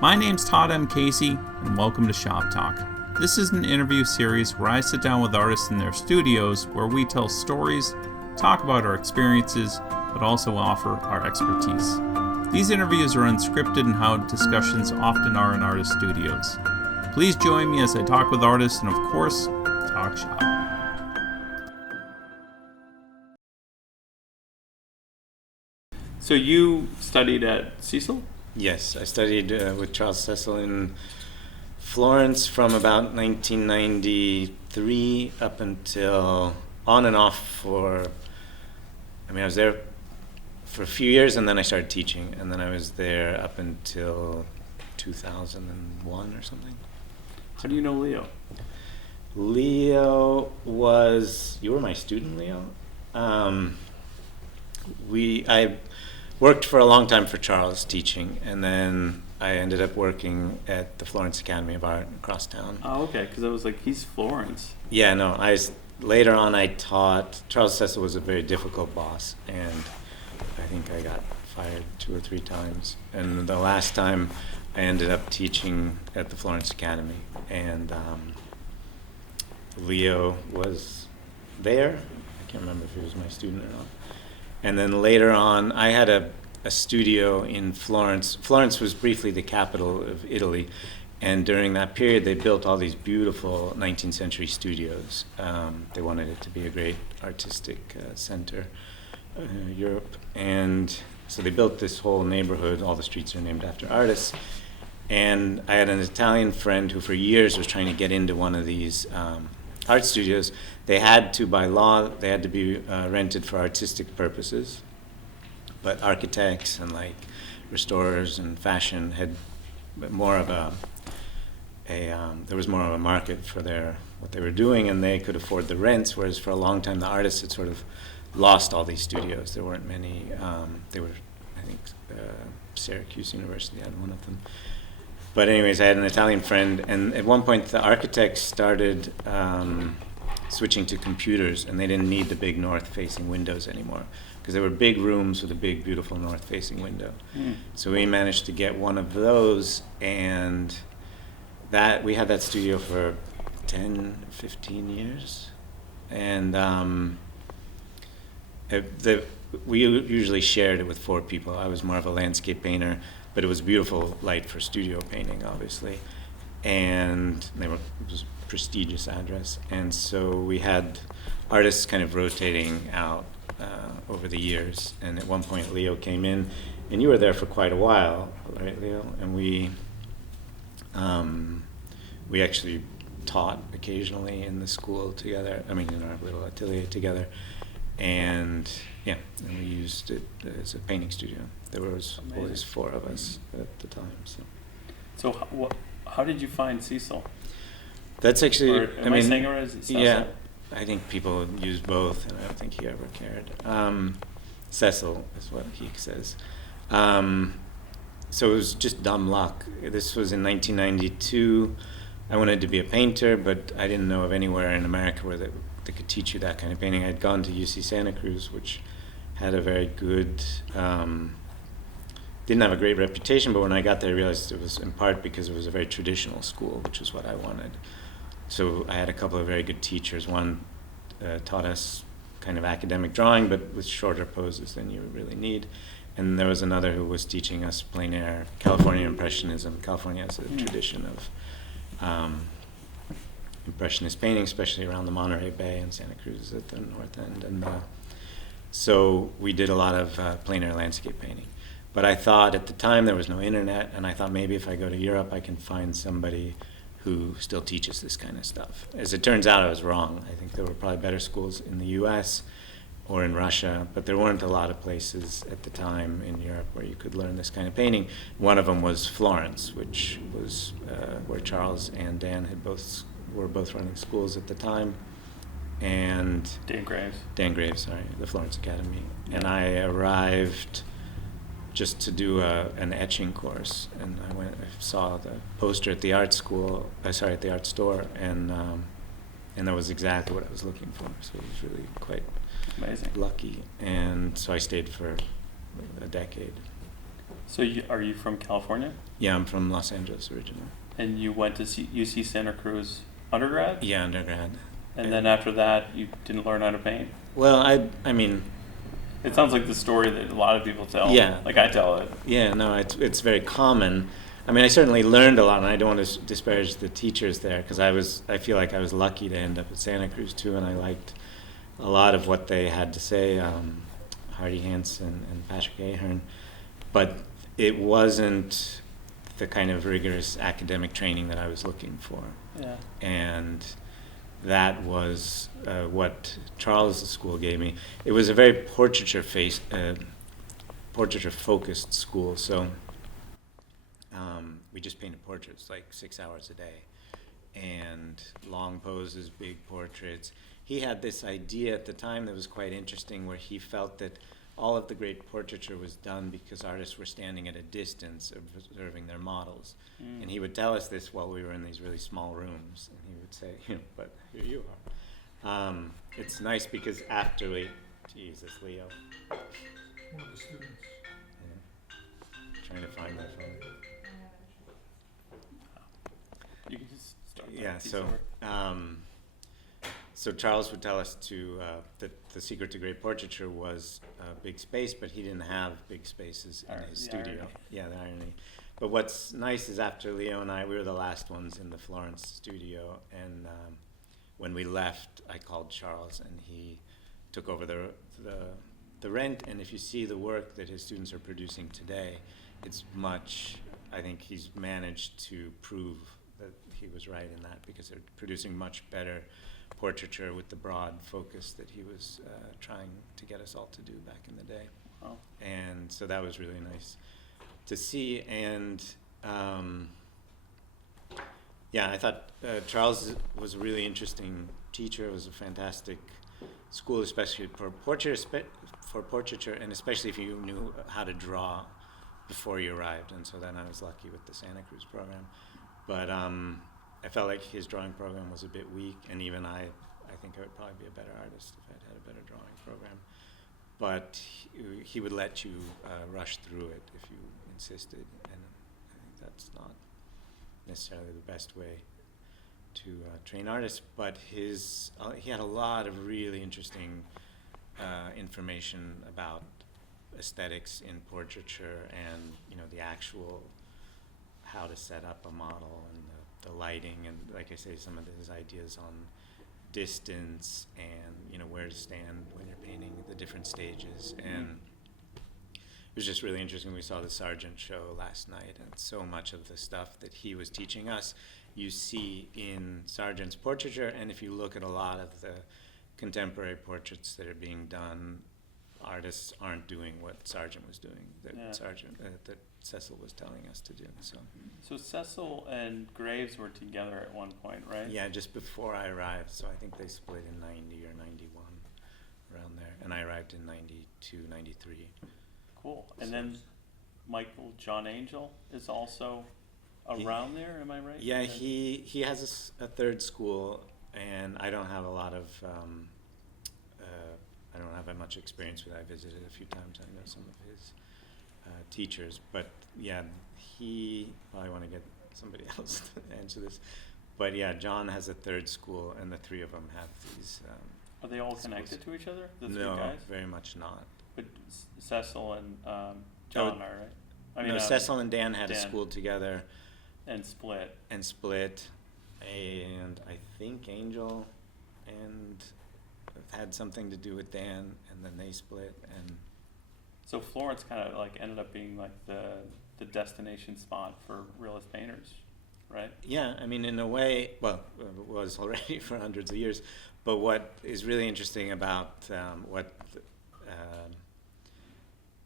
My name's Todd M. Casey, and welcome to Shop Talk. This is an interview series where I sit down with artists in their studios where we tell stories, talk about our experiences, but also offer our expertise. These interviews are unscripted and how discussions often are in artist studios. Please join me as I talk with artists and, of course, talk shop. So you studied at Cecil? Yes, I studied with Charles Cecil in Florence from about 1993 up until on and off I was there for a few years and then I started teaching, and then I was there up until 2001 or something. How do you know Leo? Leo you were my student, Leo? I worked for a long time for Charles teaching, and then I ended up working at the Florence Academy of Art across town. Oh, okay, because I was like, he's Florence. Yeah, no, later on I taught. Charles Cecil was a very difficult boss, and I think I got fired 2 or 3 times. And the last time I ended up teaching at the Florence Academy, and Leo was there. I can't remember if he was my student or not. And then later on, I had a studio in Florence. Florence was briefly the capital of Italy, and during that period, they built all these beautiful 19th century studios. They wanted it to be a great artistic center, Europe. And so they built this whole neighborhood. All the streets are named after artists. And I had an Italian friend who for years was trying to get into one of these art studios. They had to, by law, they had to be rented for artistic purposes. But architects and like restorers and fashion had more of there was more of a market for what they were doing, and they could afford the rents, whereas for a long time the artists had sort of lost all these studios. There weren't many. They were, I think, Syracuse University had one of them. But anyways, I had an Italian friend, and at one point the architects started switching to computers, and they didn't need the big north-facing windows anymore, because there were big rooms with a big, beautiful north-facing window. So we managed to get one of those, and we had that studio for 10, 15 years. And we usually shared it with 4 people. I was more of a landscape painter, but it was beautiful light for studio painting, obviously. And it was a prestigious address. And so we had artists kind of rotating out over the years. And at one point, Leo came in, and you were there for quite a while, right, Leo? And we actually taught occasionally in the school together. I mean, in our little atelier together. And we used it as a painting studio. There was always 4 of us at the time. So how did you find Cecil? That's actually, am I saying it right? Yeah, I think people use both, and I don't think he ever cared. Cecil is what he says. So it was just dumb luck. This was in 1992. I wanted to be a painter, but I didn't know of anywhere in America where they could teach you that kind of painting. I'd gone to UC Santa Cruz, which had a very good, didn't have a great reputation, but when I got there I realized it was in part because it was a very traditional school, which is what I wanted. So I had a couple of very good teachers. One taught us kind of academic drawing, but with shorter poses than you really need. And there was another who was teaching us plein air, California Impressionism. California has a tradition of Impressionist painting, especially around the Monterey Bay and Santa Cruz at the north end. And so we did a lot of plein air landscape painting. But I thought at the time there was no internet, and I thought maybe if I go to Europe I can find somebody who still teaches this kind of stuff. As it turns out, I was wrong. I think there were probably better schools in the US or in Russia, but there weren't a lot of places at the time in Europe where you could learn this kind of painting. One of them was Florence, which was where Charles and Dan were both running schools at the time. And Dan Graves, sorry, the Florence Academy. And I arrived just to do an etching course, and I saw the poster at the art store, and that was exactly what I was looking for. So it was really quite amazing, lucky, and so I stayed for a decade. So are you from California? Yeah, I'm from Los Angeles originally. And you went to UC Santa Cruz undergrad? Yeah, undergrad. And then after that, you didn't learn how to paint? Well, I mean... It sounds like the story that a lot of people tell. Yeah. Like I tell it. Yeah, no, it's very common. I mean, I certainly learned a lot, and I don't want to disparage the teachers there, because I feel like I was lucky to end up at Santa Cruz too, and I liked a lot of what they had to say, Hardy Hansen and Patrick Ahern, but it wasn't the kind of rigorous academic training that I was looking for. Yeah. And that was what Charles' school gave me. It was a very portraiture-focused school, so we just painted portraits like 6 hours a day, and long poses, big portraits. He had this idea at the time that was quite interesting, where he felt that all of the great portraiture was done because artists were standing at a distance observing their models. And he would tell us this while we were in these really small rooms, and he would say, but here you are. It's nice because after Jesus, Leo. One of the students. Yeah. Trying to find my phone. You can just start. Yeah, so Charles would tell us that the secret to great portraiture was big space, but he didn't have big spaces in his studio. Irony. Yeah, the irony. But what's nice is after Leo and I, we were the last ones in the Florence studio, and when we left, I called Charles, and he took over the rent. And if you see the work that his students are producing today, it's much. I think he's managed to prove that he was right in that, because they're producing much better portraiture with the broad focus that he was trying to get us all to do back in the day. Oh. And so that was really nice to see. And I thought Charles was a really interesting teacher. It was a fantastic school, especially for portraiture, and especially if you knew how to draw before you arrived. And so then I was lucky with the Santa Cruz program. But I felt like his drawing program was a bit weak, and even I think I would probably be a better artist if I'd had a better drawing program. But he would let you rush through it if you insisted, and I think that's not necessarily the best way to train artists. But he had a lot of really interesting information about aesthetics in portraiture, and the actual how to set up a model, and the lighting, and like I say, some of his ideas on distance, and where to stand when you're painting, the different stages. And it was just really interesting. We saw the Sargent show last night, and so much of the stuff that he was teaching us you see in Sargent's portraiture. And if you look at a lot of the contemporary portraits that are being done, artists aren't doing what Sargent was doing, that that Cecil was telling us to do. So Cecil and Graves were together at one point, right? Yeah, just before I arrived. So I think they split in 90 or 91, around there. And I arrived in 92, 93. Cool. And then Michael John Angel is also around there, am I right? Yeah, he has a third school, and I don't have a lot of, I don't have much experience with it. I visited a few times. I know some of his teachers, but yeah, he probably want to get somebody else to answer this. But yeah, John has a third school, and the three of them have these. Are they all connected to each other, the three No, guys? very much not. But Cecil and John are, right? I mean, no, Cecil and Dan had a school together. And split. And I think Angel and had something to do with Dan, and then they split. And so Florence kind of like ended up being like the destination spot for realist painters, right? Yeah, I mean, in a way, well, it was already for hundreds of years. But what is really interesting about what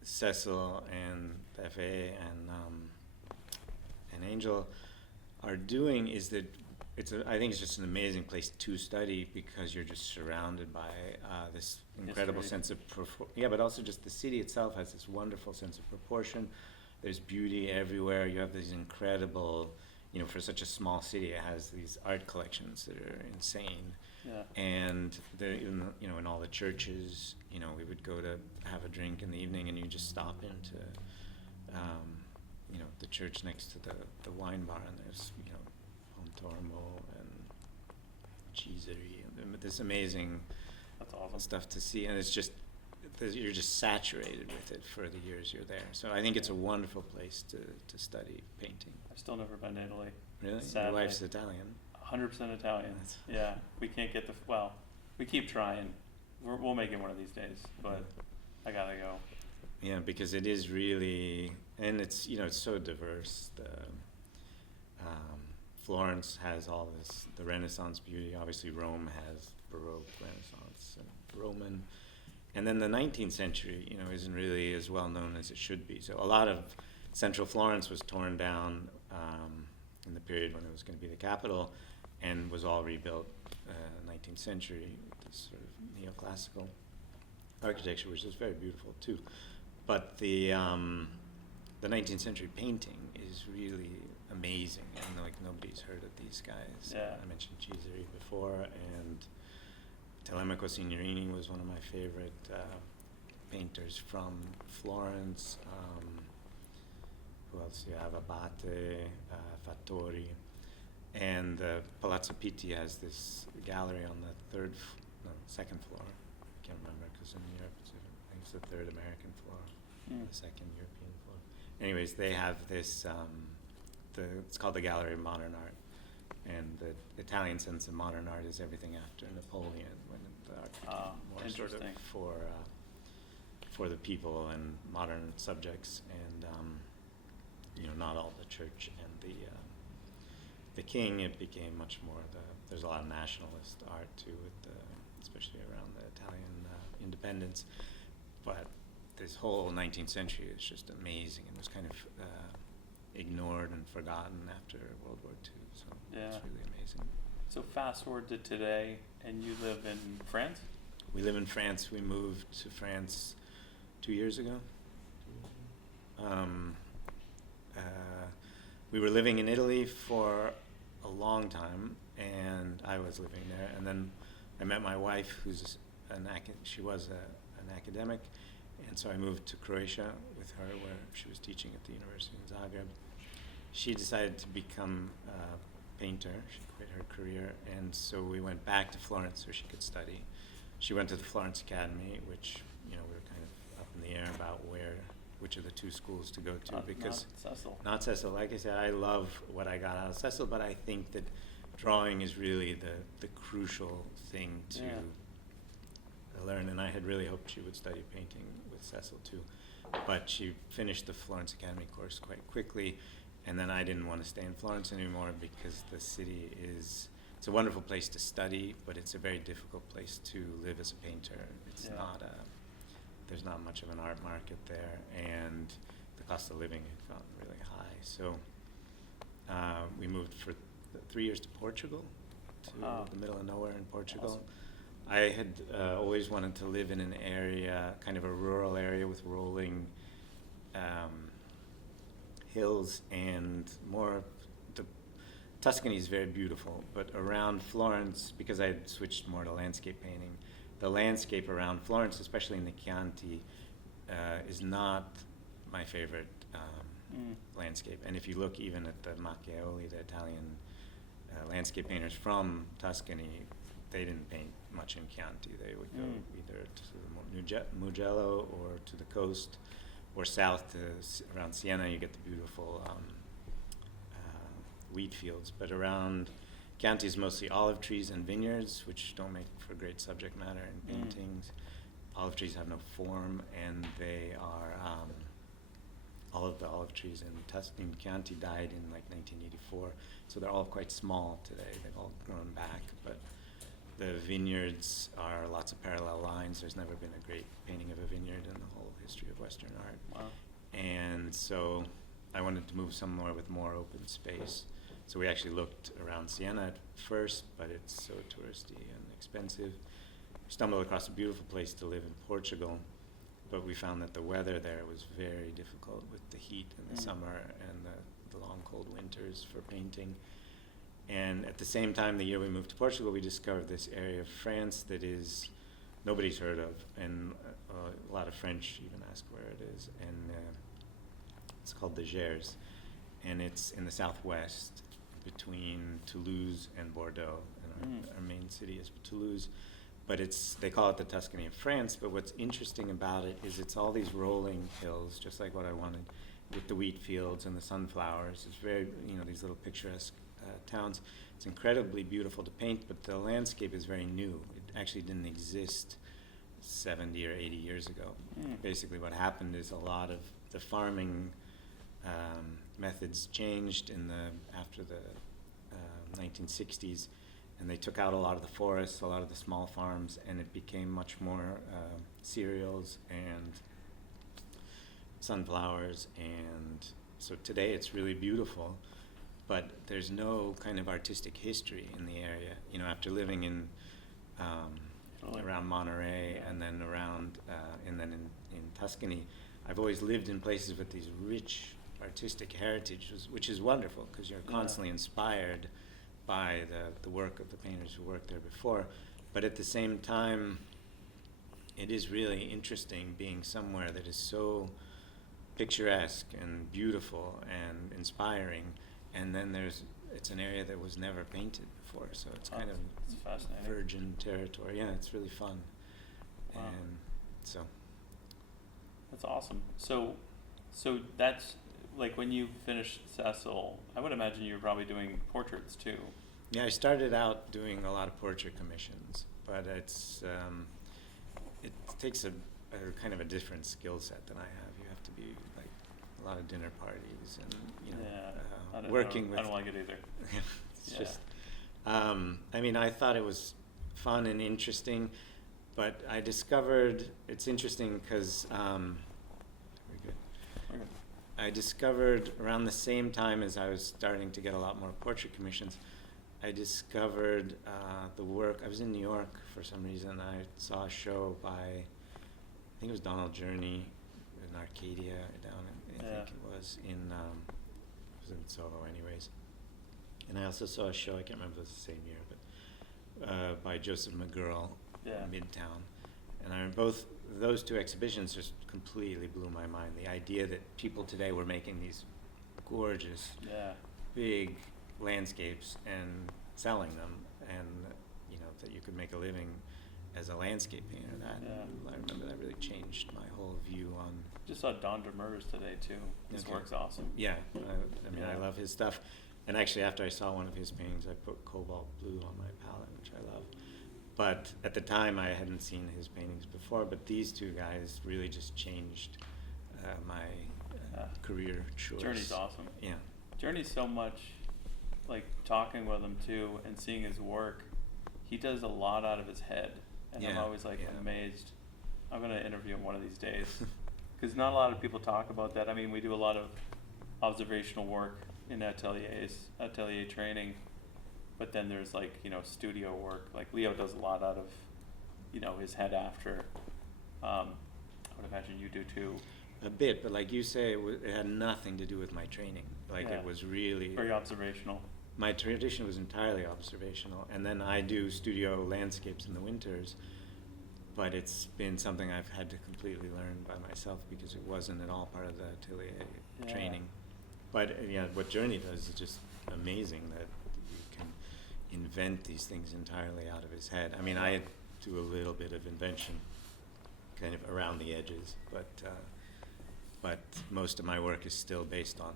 Cecil and F.A. and Angel are doing is that I think it's just an amazing place to study, because you're just surrounded by this incredible sense of but also just the city itself has this wonderful sense of proportion. There's beauty everywhere. You have these incredible, for such a small city, it has these art collections that are insane. Yeah. And in all the churches, we would go to have a drink in the evening, and you just stop into the church next to the wine bar, and there's, Pontormo and Cheesery, and this amazing That's awesome. stuff to see, and it's just, you're just saturated with it for the years you're there. So I think it's a wonderful place to study painting. I've still never been to Italy. Really? Sadly. Your wife's Italian? 100% Italian. Yeah, we can't get we keep trying. We'll make it one of these days, but I gotta go. Yeah, because it is really, and it's, it's so diverse. Florence has all this, the Renaissance beauty. Obviously, Rome has Baroque, Renaissance, and Roman. And then the 19th century, isn't really as well known as it should be. So a lot of central Florence was torn down in the period when it was going to be the capital, and was all rebuilt 19th century with this sort of neoclassical architecture, which is very beautiful too. But the 19th century painting is really amazing, and like nobody's heard of these guys. Yeah. I mentioned Cesare before, and Telemaco Signorini was one of my favorite painters from Florence. Who else? You have Abate, Fattori, and Palazzo Pitti has this gallery on the second floor. I can't remember because in Europe I think it's the third American floor, the second European floor. Anyways, they have this. It's called the Gallery of Modern Art, and the Italian sense of modern art is everything after Napoleon, when the art became more sort of for the people and modern subjects, and not all the church and the king. It became much more there's a lot of nationalist art too, especially around the Italian independence. But this whole 19th century is just amazing, and was kind of ignored and forgotten after World War II. So Yeah. it's really amazing. So fast forward to today, and you live in France? We live in France. We moved to France 2 years ago. We were living in Italy for a long time, and I was living there. And then I met my wife, who's she was an academic, and so I moved to Croatia with her, where she was teaching at the university in Zagreb. She decided to become a painter. She quit her career, and so we went back to Florence so she could study. She went to the Florence Academy, which we were kind of up in the air about which of the two schools to go to, because Not Cecil. Not Cecil. Like I said, I love what I got out of Cecil, but I think that drawing is really the crucial thing to learn, and I had really hoped she would study painting with Cecil too, but she finished the Florence Academy course quite quickly, and then I didn't want to stay in Florence anymore because the city it's a wonderful place to study, but it's a very difficult place to live as a painter. It's there's not much of an art market there, and the cost of living had gotten really high. So we moved for 3 years to Portugal, to the middle of nowhere in Portugal. Awesome. I had always wanted to live in an area, kind of a rural area with rolling hills, and Tuscany is very beautiful, but around Florence, because I had switched more to landscape painting, the landscape around Florence, especially in the Chianti, is not my favorite landscape. And if you look even at the Macchiaoli, the Italian landscape painters from Tuscany, they didn't paint much in Chianti. They would go either to Mugello or to the coast, or south to around Siena. You get the beautiful wheat fields, but around Chianti is mostly olive trees and vineyards, which don't make for great subject matter in paintings. Olive trees have no form, and they are all of the olive trees in Chianti died in like 1984, so they're all quite small today. They've all grown back, but the vineyards are lots of parallel lines. There's never been a great painting of a vineyard in the whole history of Western art. Wow. And so I wanted to move somewhere with more open space. So we actually looked around Siena at first, but it's so touristy and expensive. We stumbled across a beautiful place to live in Portugal, but we found that the weather there was very difficult with the heat in the summer and the long cold winters for painting. And at the same time, the year we moved to Portugal, we discovered this area of France that nobody's heard of, and a lot of French even ask where it is. And It's called the Gers, and it's in the southwest between Toulouse and Bordeaux. And our main city is Toulouse, but they call it the Tuscany of France. But what's interesting about it is it's all these rolling hills, just like what I wanted, with the wheat fields and the sunflowers. It's very, these little picturesque towns. It's incredibly beautiful to paint, but the landscape is very new. It actually didn't exist 70 or 80 years ago. Basically what happened is a lot of the farming methods changed after the 1960s, and they took out a lot of the forests, a lot of the small farms, and it became much more cereals and sunflowers, and so today it's really beautiful, but there's no kind of artistic history in the area. After living in around Monterey and then around and then in Tuscany, I've always lived in places with these rich artistic heritage, which is wonderful because you're constantly inspired by the work of the painters who worked there before. But at the same time, it is really interesting being somewhere that is so picturesque and beautiful and inspiring, and then it's an area that was never painted before, so it's kind of It's fascinating. virgin territory. Yeah, it's really fun. Wow. And so That's awesome. So that's like when you finished Cecil, I would imagine you were probably doing portraits too. yeah, I started out doing a lot of portrait commissions, but it takes a kind of a different skill set than I have. You have to be like a lot of dinner parties and working with. I don't like it either. It's just. I thought it was fun and interesting, but I discovered it's interesting because I discovered around the same time as I was starting to get a lot more portrait commissions, I discovered the work. I was in New York for some reason. I saw a show by, I think it was Donald Journey in Arcadia down in, I think it was in Soho anyways. And I also saw a show, I can't remember if it was the same year, but by Joseph McGurl in Midtown. And both those two exhibitions just completely blew my mind. The idea that people today were making these gorgeous, big landscapes and selling them, and that you could make a living as a landscape painter. I remember that really changed my whole view on. Just saw Don Demers today too. His work's awesome. Yeah, I love his stuff. And actually, after I saw one of his paintings, I put cobalt blue on my palette, which I love. But at the time, I hadn't seen his paintings before. But these two guys really just changed my career choice. Journey's awesome. Yeah. Journey's so much, like talking with him too and seeing his work. He does a lot out of his head, and I'm always amazed. I'm gonna interview him one of these days, because not a lot of people talk about that. I mean, we do a lot of observational work in atelier training, but then there's studio work. Like Leo does a lot out of his head after. I would imagine you do too. A bit, but like you say, it had nothing to do with my training. It was really very observational. My tradition was entirely observational, and then I do studio landscapes in the winters, but it's been something I've had to completely learn by myself because it wasn't at all part of the atelier training. But what Journey does is just amazing, that you can invent these things entirely out of his head. I mean, I do a little bit of invention kind of around the edges, but most of my work is still based on,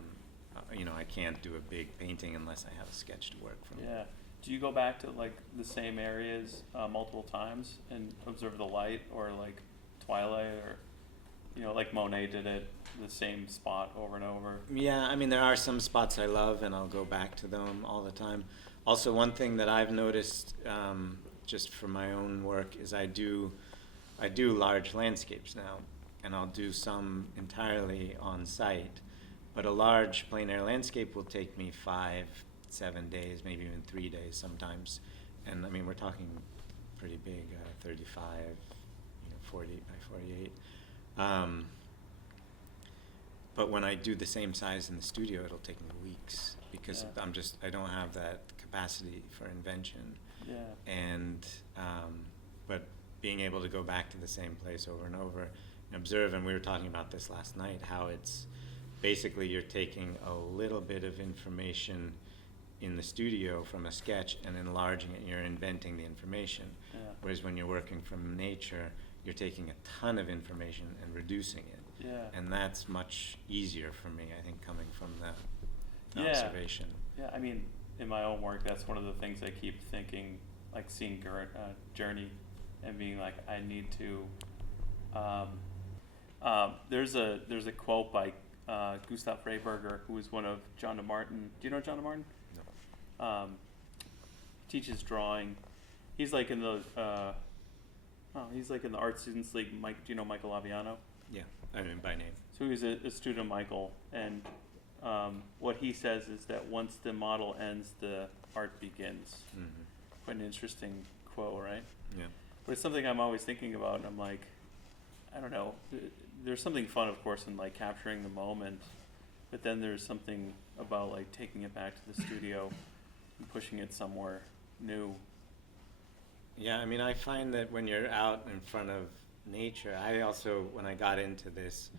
I can't do a big painting unless I have a sketch to work from. Yeah. Do you go back to the same areas multiple times and observe the light, or twilight, or like Monet did it, the same spot over and over? Yeah, I mean, there are some spots I love, and I'll go back to them all the time. Also, one thing that I've noticed just for my own work is I do large landscapes now, and I'll do some entirely on site. But a large plein air landscape will take me 5-7 days, maybe even 3 days sometimes. And I mean, we're talking pretty big, 35, 40 by 48. But when I do the same size in the studio, it'll take me weeks because I don't have that capacity for invention. Yeah. And, but being able to go back to the same place over and over and observe, and we were talking about this last night, how it's basically you're taking a little bit of information in the studio from a sketch and enlarging it, you're inventing the information. Yeah. Whereas when you're working from nature, you're taking a ton of information and reducing it. Yeah. And that's much easier for me, I think, coming from the Yeah. observation. Yeah, I mean, in my own work, that's one of the things I keep thinking, like seeing Journey and being like, I need to. There's a quote by Gustav Rehberger, who is one of John de Martin. Do you know John de Martin? No. Teaches drawing. He's like in the he's like in the Art Students League. Mike, do you know Michael Aviano? Yeah, I mean by name. So he's a student of Michael, and what he says is that once the model ends, the art begins. Mm-hmm. Quite an interesting quote, right? Yeah. But it's something I'm always thinking about, and I'm like, I don't know. There's something fun, of course, in like capturing the moment, but then there's something about like taking it back to the studio and pushing it somewhere new. Yeah, I mean, I find that when you're out in front of nature, I also, when I got into this,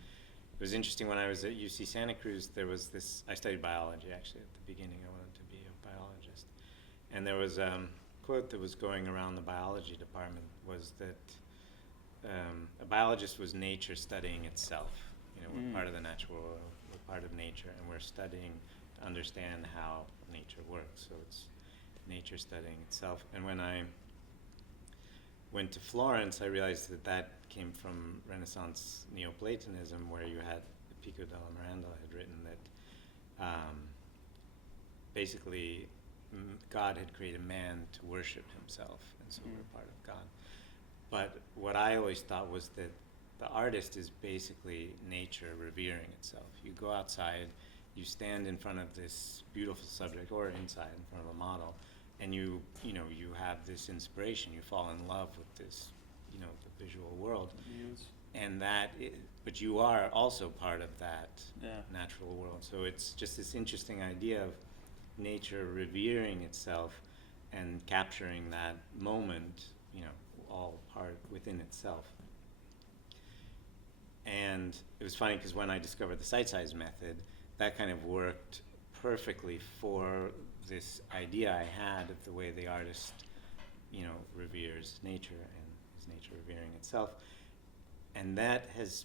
it was interesting when I was at UC Santa Cruz, there was this, I studied biology actually at the beginning, I wanted to be a biologist. And there was a quote that was going around the biology department was that a biologist was nature studying itself. You know, we're part of the natural world, we're part of nature, and we're studying to understand how nature works. So it's nature studying itself. And when I went to Florence, I realized that that came from Renaissance Neoplatonism, where you had Pico della Mirandola had written that basically God had created man to worship himself, and so we're part of God. But what I always thought was that the artist is basically nature revering itself. You go outside, you stand in front of this beautiful subject, or inside in front of a model, and you have this inspiration. You fall in love with this, the visual world, and but you are also part of that natural world. So it's just this interesting idea of nature revering itself and capturing that moment, all part within itself. And it was funny because when I discovered the site size method, that kind of worked perfectly for this idea I had of the way the artist, reveres nature and is nature revering itself. And that has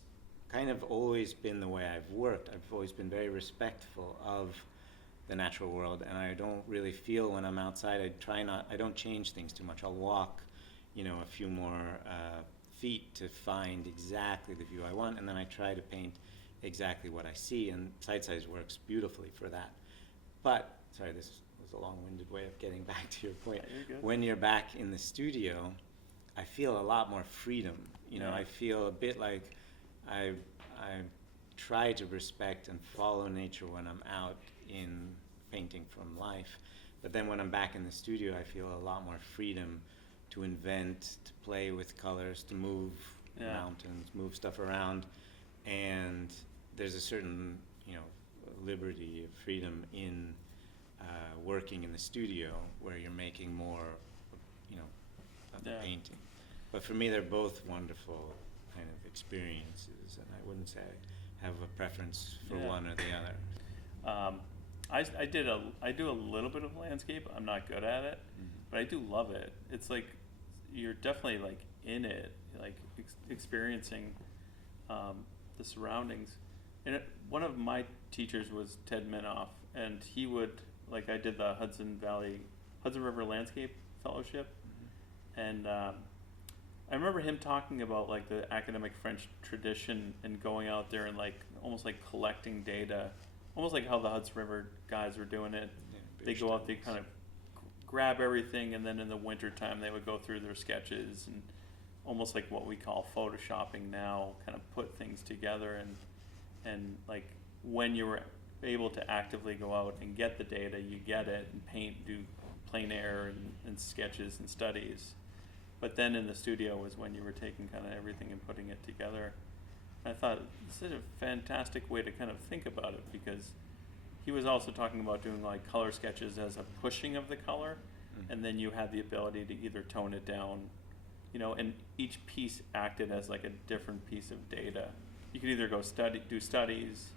kind of always been the way I've worked. I've always been very respectful of the natural world, and I don't really feel when I'm outside, I don't change things too much. I'll walk, a few more feet to find exactly the view I want, and then I try to paint exactly what I see, and site size works beautifully for that. But, sorry, this was a long-winded way of getting back to your point. Yeah, you're good. When you're back in the studio, I feel a lot more freedom. I feel a bit like I try to respect and follow nature when I'm out in painting from life. But then when I'm back in the studio, I feel a lot more freedom to invent, to play with colors, to move mountains, move stuff around. And there's a certain, liberty, freedom in working in the studio where you're making more, of the painting. But for me, they're both wonderful kind of experiences, and I wouldn't say I have a preference for one or the other. I do a little bit of landscape. I'm not good at it, but I do love it. It's like you're definitely like in it, like experiencing the surroundings. And one of my teachers was Ted Minoff, and he would, like, I did the Hudson River Landscape Fellowship, and I remember him talking about like the academic French tradition and going out there and like almost like collecting data, almost like how the Hudson River guys were doing it. They go out, they kind of grab everything, and then in the wintertime they would go through their sketches and almost like what we call photoshopping now, kind of put things together, and like when you were able to actively go out and get the data, you get it and paint, do plein air and sketches and studies. But then in the studio was when you were taking kind of everything and putting it together. And I thought, this is a fantastic way to kind of think about it, because he was also talking about doing like color sketches as a pushing of the color, and then you had the ability to either tone it down, and each piece acted as like a different piece of data. You could either go do studies,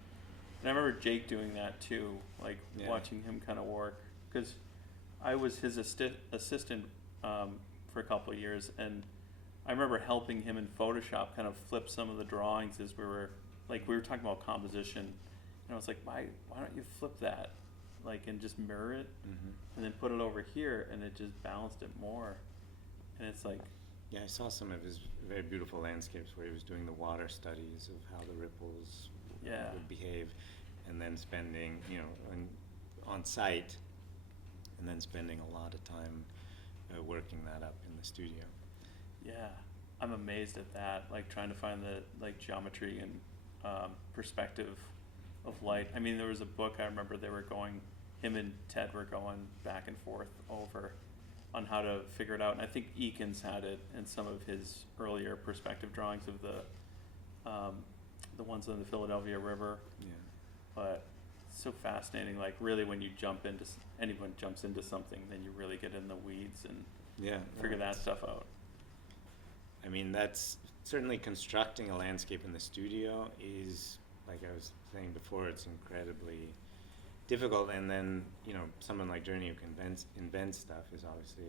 And I remember Jake doing that too, like watching him kind of work, because I was his assistant for a couple of years, and I remember helping him in Photoshop kind of flip some of the drawings as we were talking about composition, and I was like, why don't you flip that, like, and just mirror it, and then put it over here, and it just balanced it more, and it's like. Yeah, I saw some of his very beautiful landscapes where he was doing the water studies of how the ripples would behave, and then spending, on site, and then spending a lot of time working that up in the studio. Yeah, I'm amazed at that, like trying to find the geometry and perspective of light. I mean, there was a book I remember him and Ted were going back and forth over on how to figure it out, and I think Eakins had it in some of his earlier perspective drawings of the ones on the Philadelphia River. Yeah. But it's so fascinating. Like, really, when you anyone jumps into something, then you really get in the weeds and figure that stuff out. I mean, that's certainly constructing a landscape in the studio is, like I was saying before, it's incredibly difficult, and then someone like Journey who can invent stuff is obviously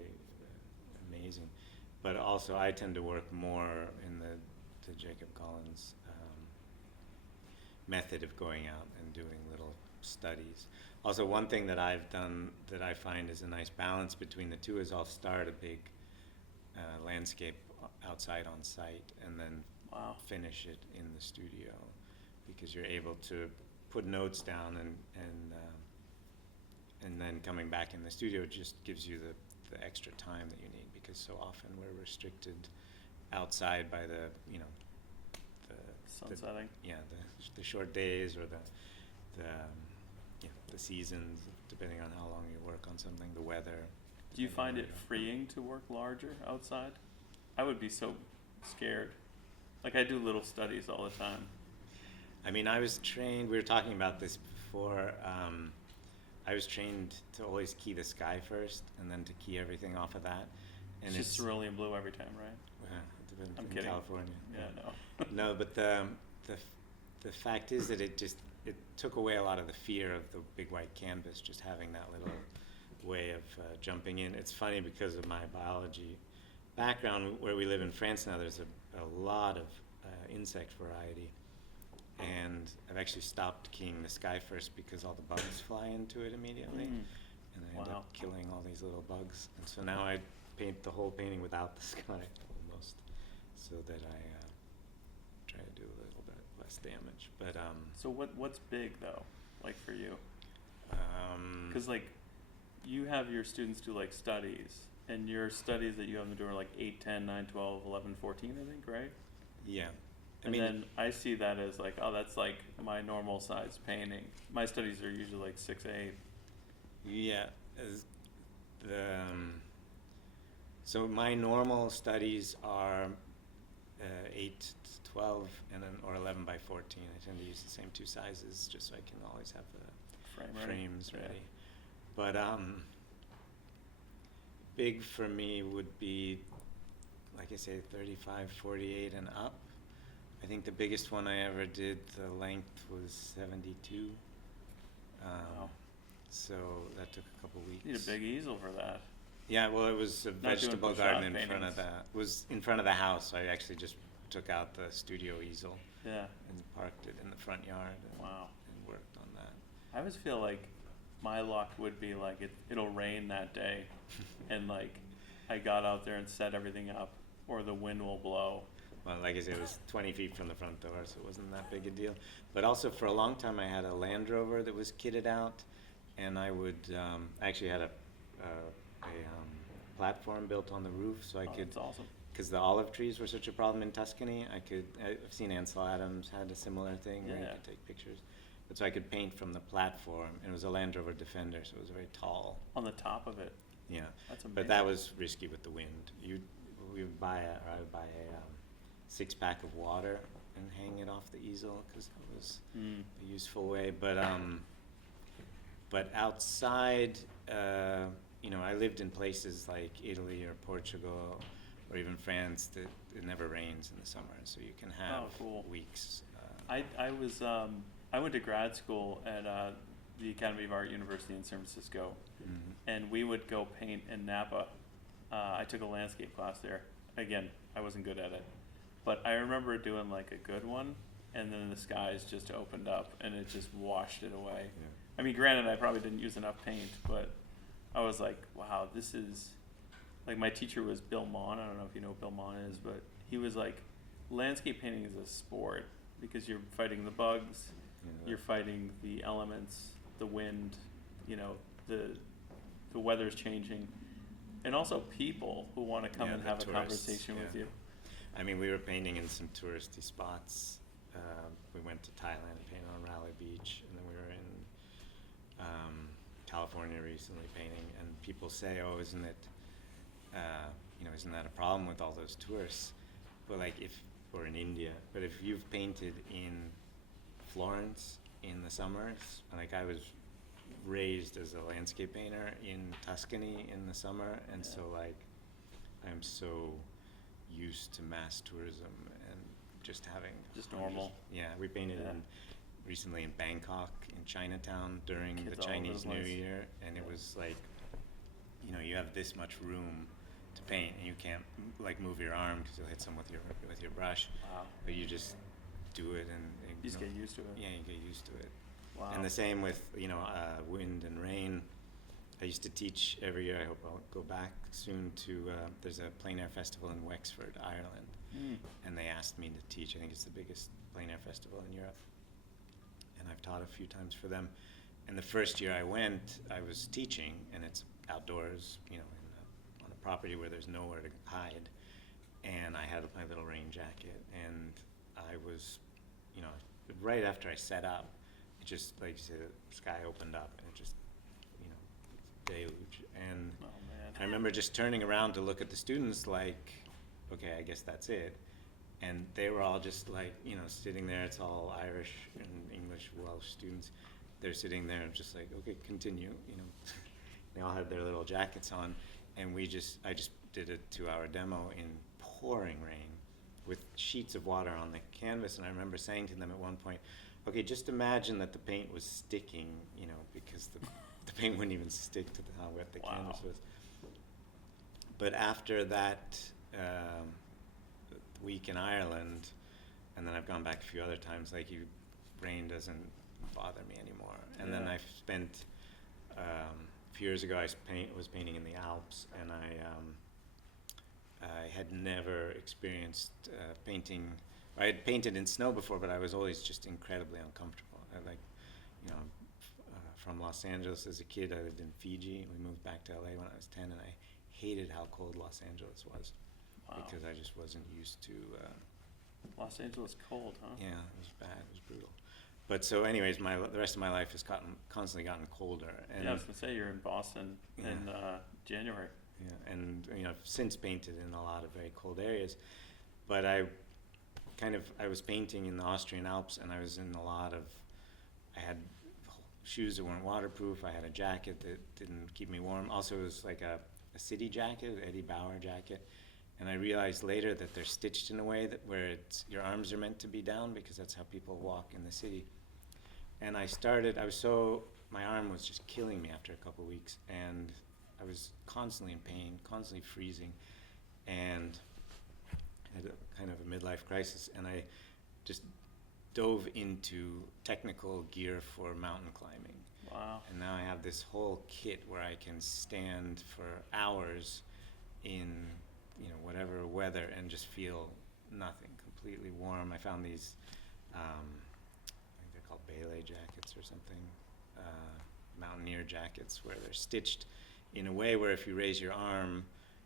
amazing, but also I tend to work more in the Jacob Collins method of going out and doing little studies. Also, one thing that I've done that I find is a nice balance between the two is I'll start a big landscape outside on site and then finish it in the studio, because you're able to put notes down and then coming back in the studio just gives you the extra time that you need, because so often we're restricted outside by the sun setting. The short days or the seasons, depending on how long you work on something, the weather. Do you find it freeing to work larger outside? I would be so scared. Like, I do little studies all the time. I mean, I was trained, we were talking about this before, I was trained to always key the sky first and then to key everything off of that. And it's just cerulean blue every time, right? Yeah, I'm kidding. California. Yeah, no. No, but the fact is that it took away a lot of the fear of the big white canvas, just having that little way of jumping in. It's funny, because of my biology background, where we live in France now, there's a lot of insect variety. And I've actually stopped keying the sky first because all the bugs fly into it immediately. And I end up killing all these little bugs. And so now I paint the whole painting without the sky almost, so that I try to do a little bit less damage. But so what's big though, like for you? Because like you have your students do like studies, and your studies that you have them do are like 8, 10, 9, 12, 11, 14, I think, right? Yeah. And then I see that as like, oh, that's like my normal size painting. My studies are usually like 6, 8. Yeah. So my normal studies are 8 to 12 and then or 11 by 14. I tend to use the same two sizes just so I can always have the frames ready. But big for me would be, like I say, 35, 48 and up. I think the biggest one I ever did, the length was 72. Wow. So that took a couple weeks. You need a big easel for that. Yeah, well, it was a vegetable garden in front of the house. So I actually just took out the studio easel. Yeah. And parked it in the front yard. And, and worked on that. I always feel like my luck would be like it'll rain that day, and like I got out there and set everything up, or the wind will blow. Well, like I said, it was 20 feet from the front door, so it wasn't that big a deal. But also, for a long time, I had a Land Rover that was kitted out, and I would actually had a platform built on the roof, so I could. That's awesome. Because the olive trees were such a problem in Tuscany, I've seen Ansel Adams had a similar thing where you could take pictures. But so I could paint from the platform, and it was a Land Rover Defender, so it was very tall. On the top of it. Yeah. That's amazing. But that was risky with the wind. I would buy a 6-pack of water and hang it off the easel, because that was a useful way. But outside, I lived in places like Italy or Portugal or even France that it never rains in the summer, so you can have weeks. I was I went to grad school at the Academy of Art University in San Francisco, and we would go paint in Napa. I took a landscape class there. Again, I wasn't good at it, but I remember doing like a good one, and then the skies just opened up and it just washed it away. Yeah. I mean, granted, I probably didn't use enough paint, but I was like, wow, this is, like, my teacher was Bill Mon. I don't know if you know what Bill Mon is, but he was like, landscape painting is a sport because you're fighting the bugs, you're fighting the elements, the wind, you know, the weather's changing, and also people who want to come and have a conversation with you. I mean, we were painting in some touristy spots. We went to Thailand and painted on Raleigh Beach, and then we were in California recently painting, and people say, oh, isn't it, isn't that a problem with all those tourists? But like or in India, but if you've painted in Florence in the summers, like I was raised as a landscape painter in Tuscany in the summer, and so like I'm so used to mass tourism and just having just normal. We painted recently in Bangkok, in Chinatown during the Chinese New Year, and it was like, you have this much room to paint, and you can't like move your arm because you'll hit someone with your brush. Wow. But you just do it, and you just get used to it. Yeah, you get used to it. Wow. And the same with wind and rain. I used to teach every year. I hope I'll go back soon to. There's a plein air festival in Wexford, Ireland, and they asked me to teach. I think it's the biggest plein air festival in Europe, and I've taught a few times for them. And the first year I went, I was teaching, and it's outdoors, on a property where there's nowhere to hide, and I had my little rain jacket, and I was, right after I set up, it just, like you said, the sky opened up, and it just, deluge. And I remember just turning around to look at the students like, okay, I guess that's it. And they were all just like, sitting there. It's all Irish and English, Welsh students. They're sitting there and just like, okay, continue. They all had their little jackets on, and I just did a 2-hour demo in pouring rain with sheets of water on the canvas. And I remember saying to them at one point, okay, just imagine that the paint was sticking, because the paint wouldn't even stick to how wet the canvas was. But after that week in Ireland, and then I've gone back a few other times, like rain doesn't bother me anymore. And then I've spent, a few years ago, I was painting in the Alps, and I had never experienced painting. I had painted in snow before, but I was always just incredibly uncomfortable. From Los Angeles as a kid, I lived in Fiji. We moved back to LA when I was 10, and I hated how cold Los Angeles was. Wow. Because I just wasn't used to... Los Angeles cold, huh? Yeah, it was bad. It was brutal. But so anyways, the rest of my life has constantly gotten colder. And I was going to say, you're in Boston in January. Yeah, and I've since painted in a lot of very cold areas. But I was painting in the Austrian Alps, and I was in I had shoes that weren't waterproof. I had a jacket that didn't keep me warm. Also, it was like a city jacket, Eddie Bauer jacket. And I realized later that they're stitched in a way where your arms are meant to be down, because that's how people walk in the city. And my arm was just killing me after a couple of weeks, and I was constantly in pain, constantly freezing, and had a kind of a midlife crisis, and I just dove into technical gear for mountain climbing. Wow. And now I have this whole kit where I can stand for hours in whatever weather and just feel nothing, completely warm. I found these, I think they're called belay jackets or something, mountaineer jackets, where they're stitched in a way where if you raise your arm,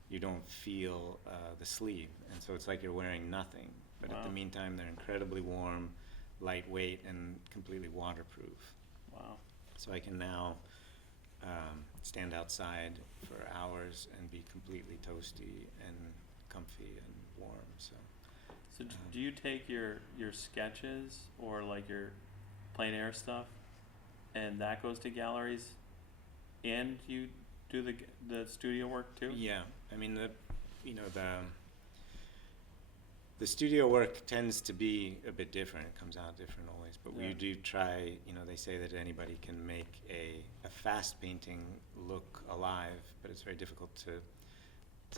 you don't feel the sleeve. And so it's like you're wearing nothing. But in the meantime, they're incredibly warm, lightweight, and completely waterproof. Wow. So I can now stand outside for hours and be completely toasty and comfy and warm. So do you take your sketches or like your plein air stuff, and that goes to galleries, and you do the studio work too? Yeah, I mean the The studio work tends to be a bit different. It comes out different always. But we do try, they say that anybody can make a fast painting look alive, but it's very difficult to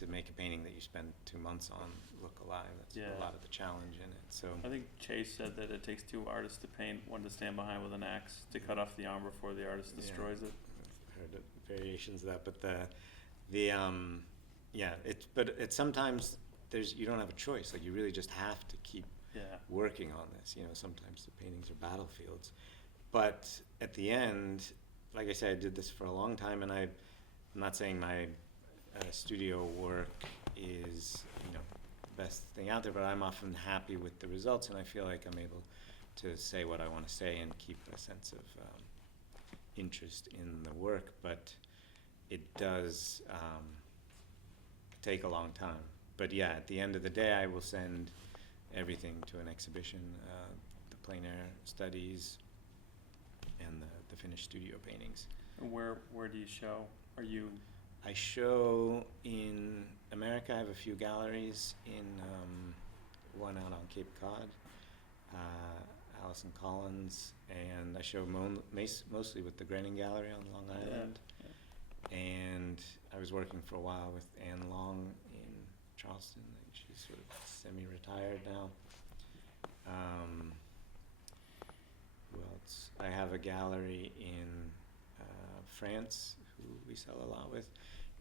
make a painting that you spend 2 months on look alive. That's a lot of the challenge in it. So I think Chase said that it takes 2 artists to paint, one to stand behind with an axe to cut off the arm before the artist destroys it. I've heard variations of that, but it's sometimes you don't have a choice. Like, you really just have to keep working on this. Sometimes the paintings are battlefields, but at the end, like I said, I did this for a long time, and I'm not saying my studio work is the best thing out there, but I'm often happy with the results, and I feel like I'm able to say what I want to say and keep a sense of interest in the work. But it does take a long time. But at the end of the day, I will send everything to an exhibition, the plein air studies and the finished studio paintings. And where do you show? I show in America. I have a few galleries, in one out on Cape Cod, Allison Collins, and I show mostly with the Grenning Gallery on Long Island. And I was working for a while with Anne Long in Charleston. I think she's sort of semi-retired now. Who else? I have a gallery in France, who we sell a lot with,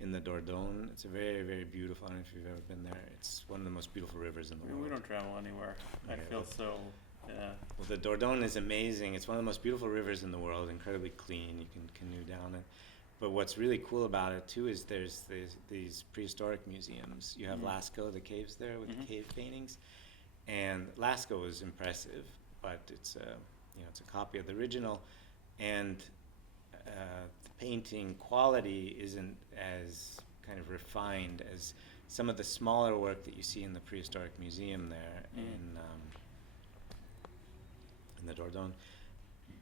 in the Dordogne. It's a very, very beautiful, I don't know if you've ever been there. It's one of the most beautiful rivers in the world. We don't travel anywhere. I feel so, Well, the Dordogne is amazing. It's one of the most beautiful rivers in the world, incredibly clean. You can canoe down it. But what's really cool about it, too, is there's these prehistoric museums. You have Lascaux, the caves there with the cave paintings. And Lascaux is impressive, but it's a copy of the original. And the painting quality isn't as kind of refined as some of the smaller work that you see in the prehistoric museum there in the Dordogne.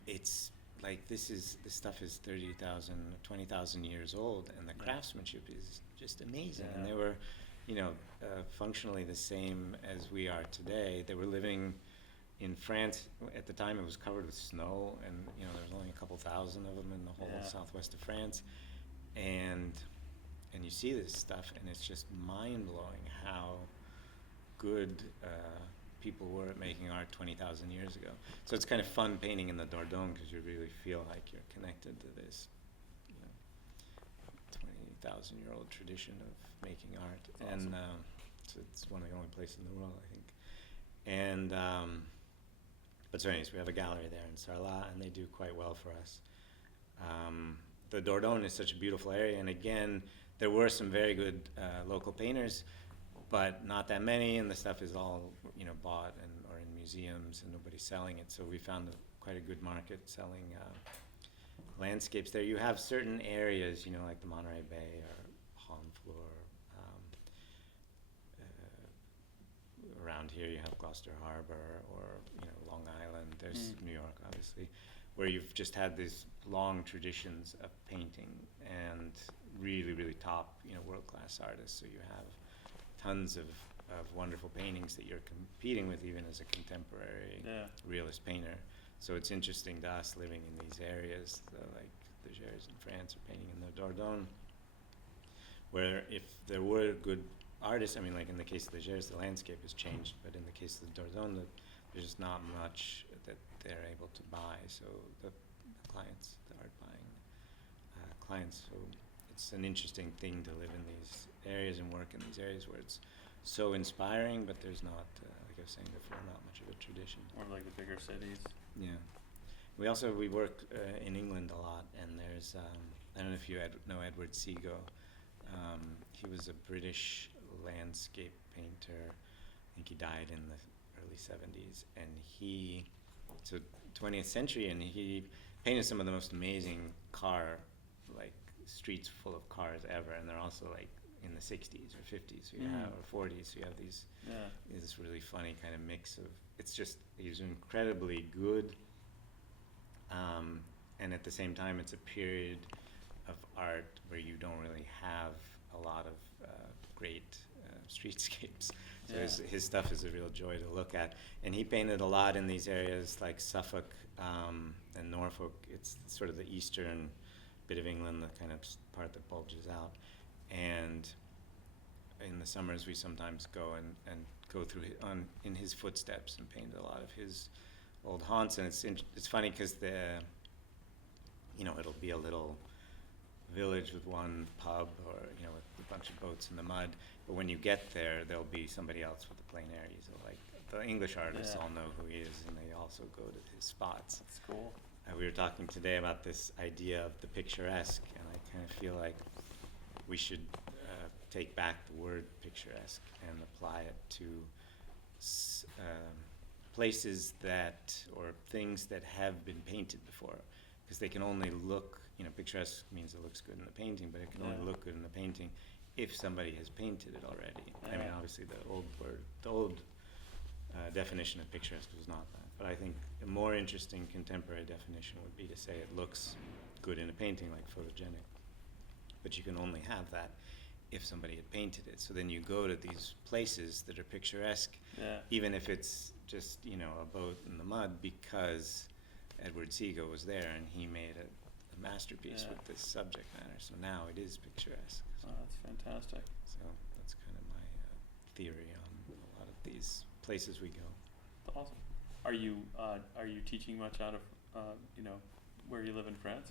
It's like this stuff is 30,000, 20,000 years old, and the craftsmanship is just amazing. And they were, functionally the same as we are today. They were living in France. At the time, it was covered with snow, and there was only a couple thousand of them in the whole southwest of France. And you see this stuff, and it's just mind-blowing how good people were at making art 20,000 years ago. So it's kind of fun painting in the Dordogne, because you really feel like you're connected to this 20,000-year-old tradition of making art. Awesome. And so it's one of the only places in the world, I think. And but so anyways, we have a gallery there in Sarlat, and they do quite well for us. The Dordogne is such a beautiful area, and again, there were some very good local painters, but not that many, and the stuff is all bought or in museums, and nobody's selling it. So we found quite a good market selling landscapes there. You have certain areas, like the Monterey Bay or Honfleur. Around here, you have Gloucester Harbor or Long Island. There's New York, obviously, where you've just had these long traditions of painting and really, really top, world-class artists. So you have tons of wonderful paintings that you're competing with, even as a contemporary realist painter. So it's interesting to us living in these areas, like the Gers in France or painting in the Dordogne, where if there were good artists, like in the case of the Gers, the landscape has changed, but in the case of the Dordogne, there's just not much that they're able to buy. So the clients, the art buying clients, so it's an interesting thing to live in these areas and work in these areas where it's so inspiring, but there's not, like I was saying before, not much of a tradition. Or like the bigger cities. Yeah. We work in England a lot, and there's, I don't know if you know Edward Seago. He was a British landscape painter. I think he died in the early 70s, and so 20th century, and he painted some of the most amazing streets full of cars ever, and they're also in the 60s or 50s, so you have, or 40s, so you have this really funny kind of mix of, he's incredibly good, and at the same time it's a period of art where you don't really have a lot of great streetscapes. So Yeah. his stuff is a real joy to look at. And he painted a lot in these areas like Suffolk and Norfolk. It's sort of the eastern bit of England, the kind of part that bulges out. And in the summers, we sometimes go and go through in his footsteps and paint a lot of his old haunts. And it's funny because it'll be a little village with one pub or with a bunch of boats in the mud, but when you get there, there'll be somebody else with a plein air easel. Like the English artists all know who he is, and they also go to his spots. That's cool. We were talking today about this idea of the picturesque, and I kind of feel like we should take back the word picturesque and apply it to places or things that have been painted before, because they can only look, picturesque means it looks good in the painting, but it can only look good in the painting if somebody has painted it already. I mean, obviously the old definition of picturesque was not that, but I think a more interesting contemporary definition would be to say it looks good in a painting, like photogenic, but you can only have that if somebody had painted it. So then you go to these places that are picturesque, even if it's just a boat in the mud, because Edward Seago was there and he made a masterpiece with this subject matter. So now it is picturesque. So, oh, that's fantastic. So that's kind of my theory on a lot of these places we go. That's awesome. Are you teaching much out of where you live in France?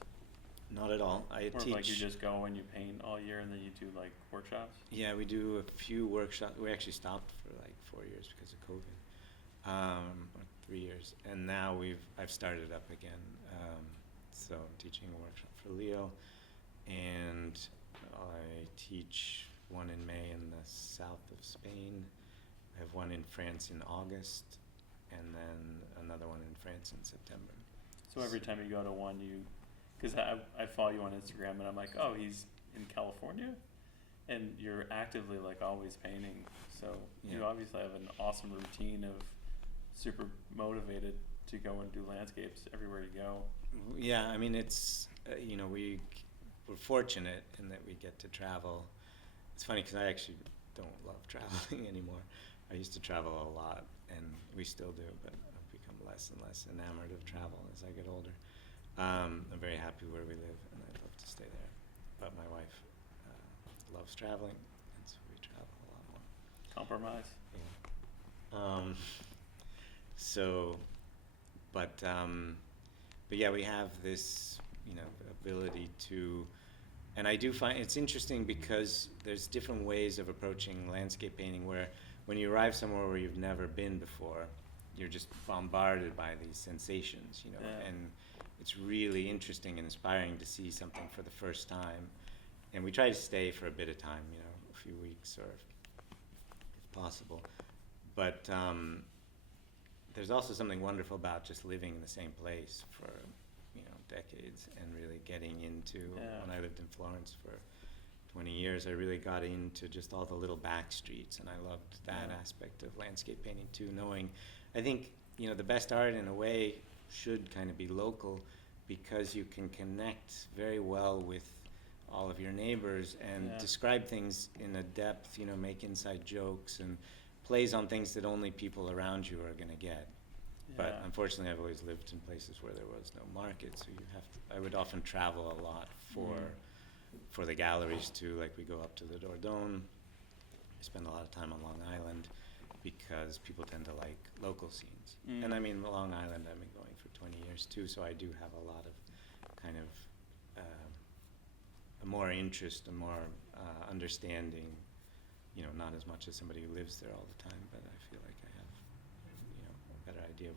Not at all. I Or teach. like you just go and you paint all year and then you do like workshops? Yeah, we do a few workshops. We actually stopped for like 4 years because of COVID, or 3 years, and now I've started up again. So I'm teaching a workshop for Leo, and I teach one in May in the south of Spain. I have one in France in August, and then another one in France in September. So every time you go to one, because I follow you on Instagram and I'm like, oh, he's in California? And you're actively like always painting. So you obviously have an awesome routine of super motivated to go and do landscapes everywhere you go. Yeah, I mean, it's, we're fortunate in that we get to travel. It's funny because I actually don't love traveling anymore. I used to travel a lot, and we still do, but I've become less and less enamored of travel as I get older. I'm very happy where we live, and I'd love to stay there. But my wife loves traveling, and so we travel a lot more. Compromise. Yeah. But yeah, we have this, ability to, and I do find it's interesting because there's different ways of approaching landscape painting where when you arrive somewhere where you've never been before, you're just bombarded by these sensations, and it's really interesting and inspiring to see something for the first time. And we try to stay for a bit of time, a few weeks or if possible. But there's also something wonderful about just living in the same place for, decades and really getting into, when I lived in Florence for 20 years, I really got into just all the little back streets, and I loved that aspect of landscape painting too, knowing, I think, the best art in a way should kind of be local because you can connect very well with all of your neighbors and describe things in a depth, make inside jokes and plays on things that only people around you are going to get. But unfortunately, I've always lived in places where there was no market, so I would often travel a lot for the galleries too. Like we go up to the Dordogne. I spend a lot of time on Long Island because people tend to like local scenes. And I mean, Long Island, I've been going for 20 years too, so I do have a lot of kind of a more interest, a more understanding, not as much as somebody who lives there all the time, but I feel like I have, a better idea of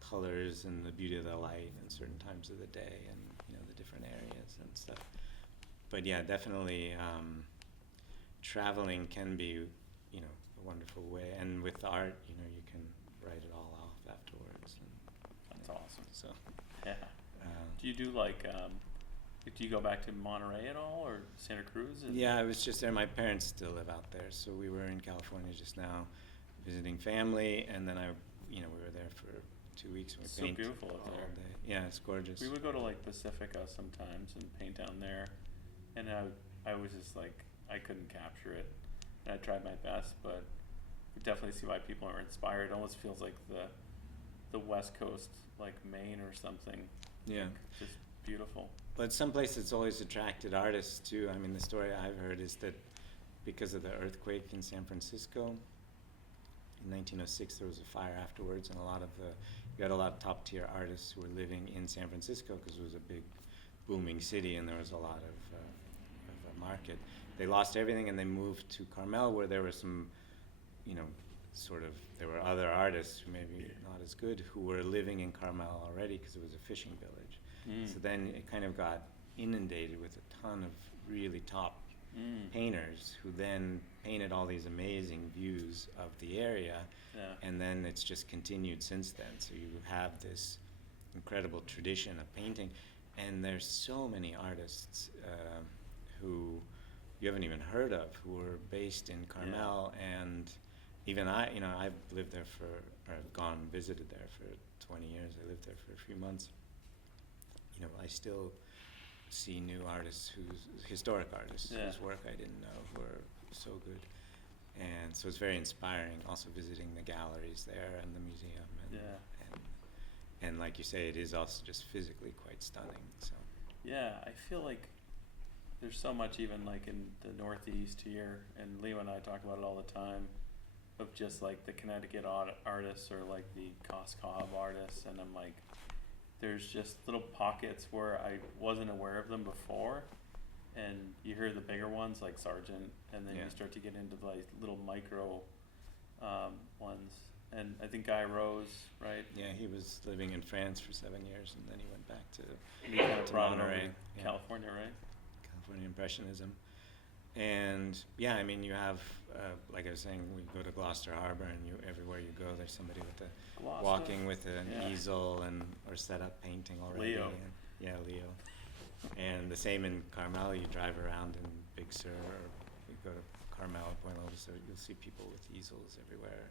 colors and the beauty of the light and certain times of the day and, the different areas and stuff. But yeah, definitely traveling can be, a wonderful way. And with art, you can write it all off afterwards. And, that's awesome. So, yeah. Do you do like, do you go back to Monterey at all or Santa Cruz? Yeah, I was just there. My parents still live out there, so we were in California just now, visiting family, and then we were there for 2 weeks. And we so painted beautiful up all there. day. Yeah, it's gorgeous. We would go to like Pacifica sometimes and paint down there, and I was just like I couldn't capture it. and I tried my best, but I definitely see why people are inspired. It almost feels like the West Coast, like Maine or something. Yeah. Like, just beautiful. But some place that's always attracted artists too. I mean, the story I've heard is that because of the earthquake in San Francisco in 1906, there was a fire afterwards, and you got a lot of top tier artists who were living in San Francisco because it was a big, booming city, and there was a lot of a market. They lost everything, and they moved to Carmel, where there were some, there were other artists who maybe not as good who were living in Carmel already because it was a fishing village. So then it kind of got inundated with a ton of really top painters who then painted all these amazing views of the area, and then it's just continued since then. So you have this incredible tradition of painting, and there's so many artists who you haven't even heard of who are based in Carmel, and even I've lived there I've gone and visited there for 20 years. I lived there for a few months. I still see new artists historic artists whose work I didn't know who are so good. And so it's very inspiring also visiting the galleries there and the museum. And like you say, it is also just physically quite stunning. So yeah, I feel like there's so much even like in the Northeast here, and Leo and I talk about it all the time, of just like the Connecticut artists or like the Coscob artists, and I'm like, there's just little pockets where I wasn't aware of them before, and you hear the bigger ones like Sargent, and then you start to get into like little micro ones. And I think Guy Rose, right? Yeah, he was living in France for 7 years, and then he went back to he kind of brought Monterey, California, right? California Impressionism. And yeah, I mean, you have, like I was saying, we go to Gloucester Harbor, and everywhere you go, there's somebody walking with an easel or set up painting already. Leo. Leo. And the same in Carmel. You drive around in Big Sur, or you go to Carmel, Point Lobos, you'll see people with easels everywhere.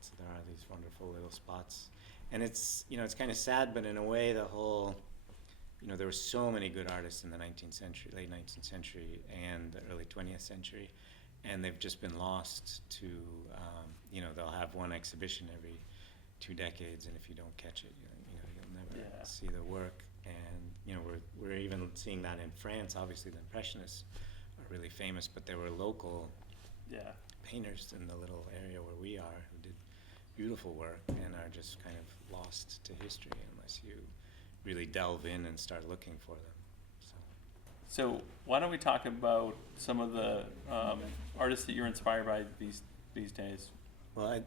So there are these wonderful little spots, and it's kind of sad, but in a way, the whole. There were so many good artists in the 19th century, late 19th century, and the early 20th century, and they've just been lost to, they'll have one exhibition every 2 decades, and if you don't catch it, you'll never see the work. And, we're even seeing that in France. Obviously, the Impressionists are really famous, but there were local painters in the little area where we are who did beautiful work and are just kind of lost to history unless you really delve in and start looking for them. So why don't we talk about some of the artists that you're inspired by these days? Well,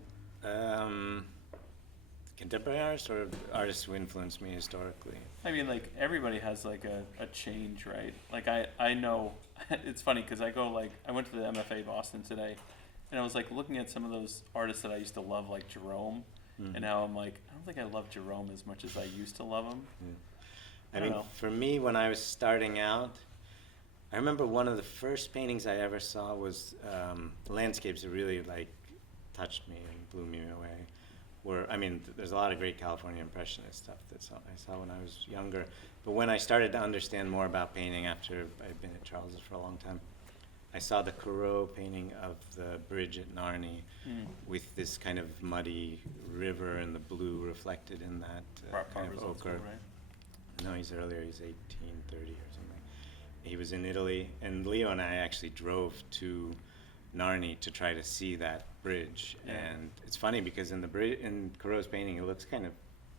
contemporary artists or artists who influenced me historically? I mean, like, everybody has like a change, right? Like I know, it's funny because I went to the MFA Boston today, and I was like looking at some of those artists that I used to love, like Jerome. And now I'm like, I don't think I love Jerome as much as I used to love him. I mean, for me, when I was starting out, I remember one of the first paintings I ever saw was landscapes that really touched me and blew me away. There's a lot of great California Impressionist stuff that I saw when I was younger. But when I started to understand more about painting after I'd been at Charles's for a long time, I saw the Corot painting of the bridge at Narni with this kind of muddy river and the blue reflected in that kind of ochre. Right? No, he's earlier. He's 1830 or something. He was in Italy, and Leo and I actually drove to Narni to try to see that bridge. And it's funny because in Corot's painting, it looks kind of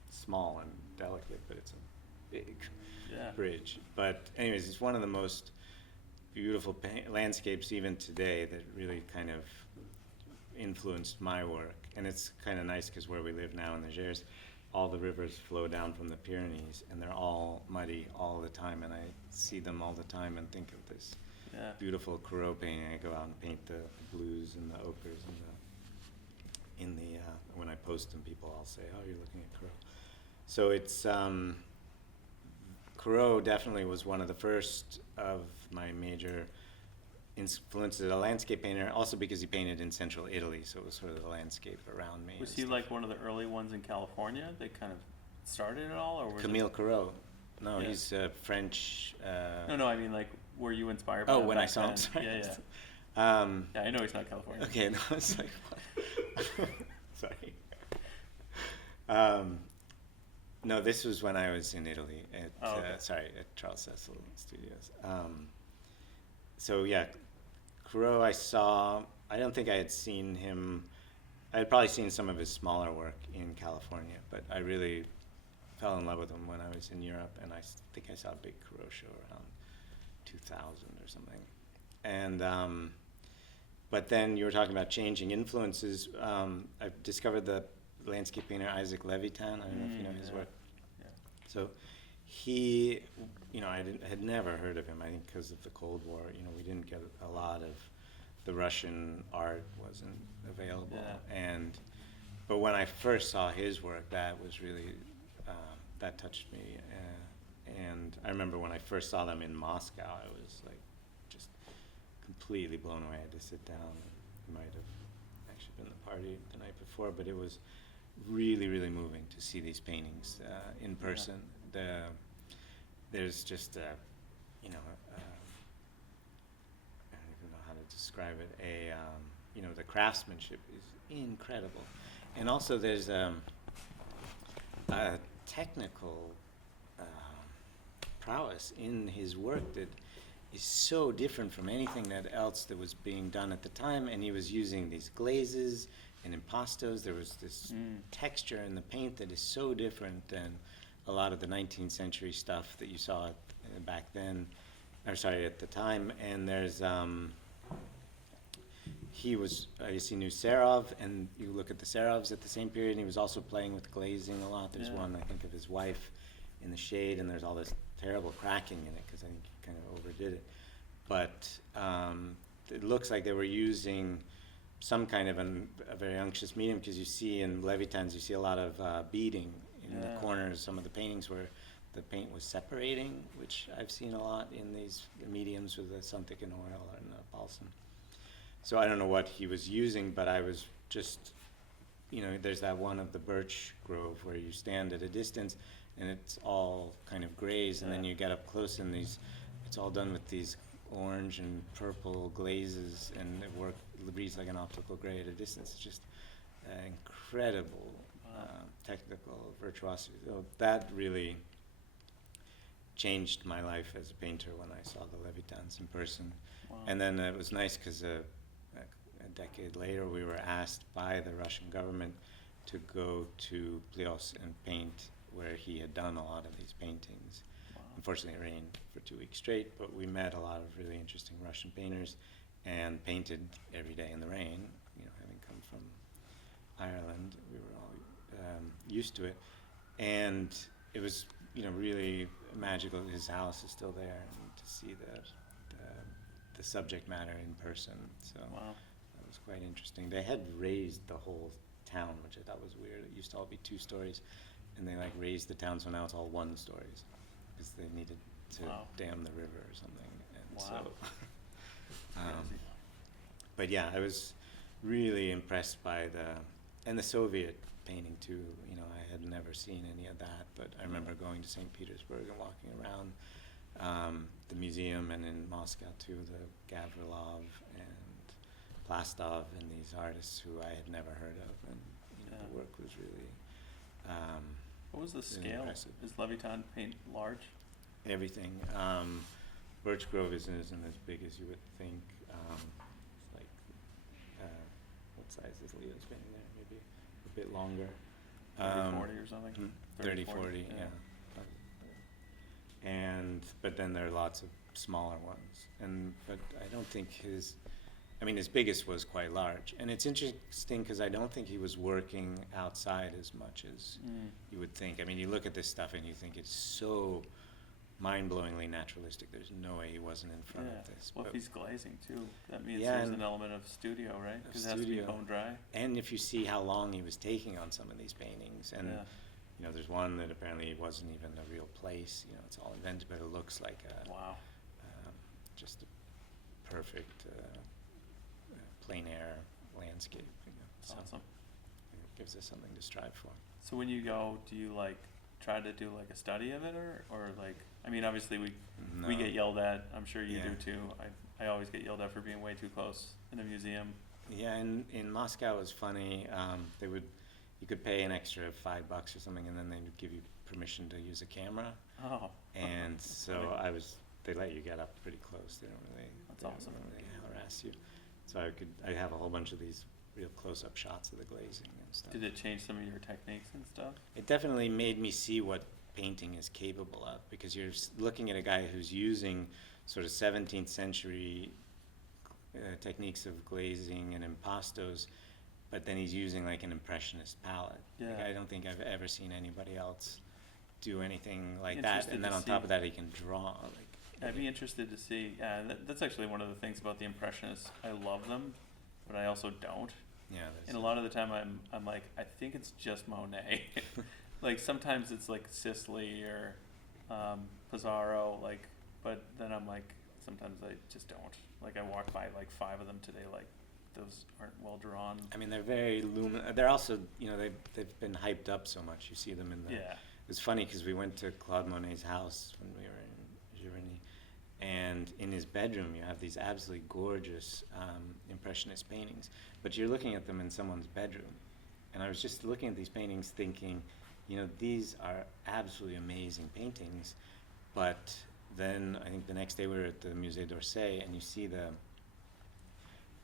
small and delicate, but it's a big bridge. But anyways, it's one of the most beautiful landscapes even today that really kind of influenced my work. And it's kind of nice because where we live now in the Gers, all the rivers flow down from the Pyrenees, and they're all muddy all the time, and I see them all the time and think of this beautiful Corot painting. I go out and paint the blues and the ochres and when I post them, people all say, "Oh, you're looking at Corot." So it's Corot definitely was one of the first of my major influences as a landscape painter, also because he painted in central Italy, so it was sort of the landscape around me. Was he like one of the early ones in California that kind of started it all, or was Camille Corot? No, he's French. No, I mean, like, were you inspired by when I saw him? Sorry. Yeah, I know he's not California. Okay, no, it's like, sorry. No, this was when I was in Italy at, at Charles Cecil Studios. So yeah, Corot I don't think I had seen him, I had probably seen some of his smaller work in California, but I really fell in love with him when I was in Europe, and I think I saw a big Corot show around 2000 or something. And but then you were talking about changing influences. I discovered the landscape painter Isaac Levitan. I don't know if you know his work. Yeah. So he, I had never heard of him. I think because of the Cold War, we didn't get a lot of the Russian art wasn't available. Yeah. But when I first saw his work, that was really that touched me. And I remember when I first saw them in Moscow, I was like just completely blown away. I had to sit down. It might have actually been the party the night before, but it was really, really moving to see these paintings in person. Yeah. There's just I don't even know how to describe it. The craftsmanship is incredible, and also there's a technical prowess in his work that is so different from anything else that was being done at the time. And he was using these glazes and impastos. There was this texture in the paint that is so different than a lot of the 19th century stuff that you saw back then, at the time. And there's he knew Serov, and you look at the Serovs at the same period, and he was also playing with glazing a lot. There's one, I think, of his wife in the shade, and there's all this terrible cracking in it because I think he kind of overdid it. But it looks like they were using some kind of a very unctuous medium, because you see in Levitan's, you see a lot of beading in the corners. Some of the paintings where the paint was separating, which I've seen a lot in these mediums with the Sunthickened oil and balsam. So I don't know what he was using, but I was just, there's that one of the birch grove where you stand at a distance and it's all kind of grays, and then you get up close and it's all done with these orange and purple glazes, and it reads like an optical gray at a distance. It's just incredible technical virtuosity. So that really changed my life as a painter when I saw the Levitans in person. Wow. And then it was nice because a decade later we were asked by the Russian government to go to Plios and paint where he had done a lot of these paintings. Wow. Unfortunately, it rained for 2 weeks straight, but we met a lot of really interesting Russian painters and painted every day in the rain. Having come from Ireland, we were all used to it. And it was, really magical. His house is still there, and to see the subject matter in person. So wow. That was quite interesting. They had raised the whole town, which I thought was weird. It used to all be 2 stories, and they raised the town, so now it's all 1 stories because they needed to dam the river or something. And so, but yeah, I was really impressed by the Soviet painting too. I had never seen any of that, but I remember going to St. Petersburg and walking around the museum, and in Moscow too, the Gavrilov and Plastov and these artists who I had never heard of, and the work was really what was the really scale? impressive. Is Levitan paint large? Everything. Birch Grove isn't as big as you would think. It's like, what size is Leo's painting there? Maybe a bit longer. 30-40 or something? 30-40, yeah. But then there are lots of smaller ones. But I don't think his biggest was quite large. And it's interesting because I don't think he was working outside as much as you would think. You look at this stuff and you think it's so mind-blowingly naturalistic. There's no way he wasn't in front of this. Well, if he's glazing too, that means Yeah, there's an element of studio, right? Because it has to be bone dry. And if you see how long he was taking on some of these paintings, and there's one that apparently wasn't even a real place. It's all invented, but it looks like just a perfect plein air landscape. That's awesome. It gives us something to strive for. So when you go, do you try to do a study of it, or obviously we get yelled at. I'm sure you do too. I always get yelled at for being way too close in a museum. Yeah, in Moscow it was funny. You could pay an extra $5 or something, and then they would give you permission to use a camera. Oh. And so they let you get up pretty close. They don't really, That's they don't awesome. really harass you. So I have a whole bunch of these real close-up shots of the glazing and stuff. Did it change some of your techniques and stuff? It definitely made me see what painting is capable of, because you're looking at a guy who's using sort of 17th century techniques of glazing and impastos, but then he's using like an impressionist palette. Yeah. Like, I don't think I've ever seen anybody else do anything like that. Interested And then to on top see. of that, he can draw. I'd be interested to see. That's actually one of the things about the Impressionists. I love them, but I also don't. Yeah. And a lot of the time, I'm like, I think it's just Monet. Like sometimes it's like Sisley or Pizarro. Like, but then I'm like, sometimes I just don't. Like I walked by like 5 of them today. Like those aren't well drawn. I mean, they're very they're also, they've been hyped up so much. You see them in the. Yeah. It's funny because we went to Claude Monet's house when we were in Giverny, and in his bedroom you have these absolutely gorgeous impressionist paintings, but you're looking at them in someone's bedroom. And I was just looking at these paintings thinking, these are absolutely amazing paintings, but then I think the next day we were at the Musée d'Orsay, and you see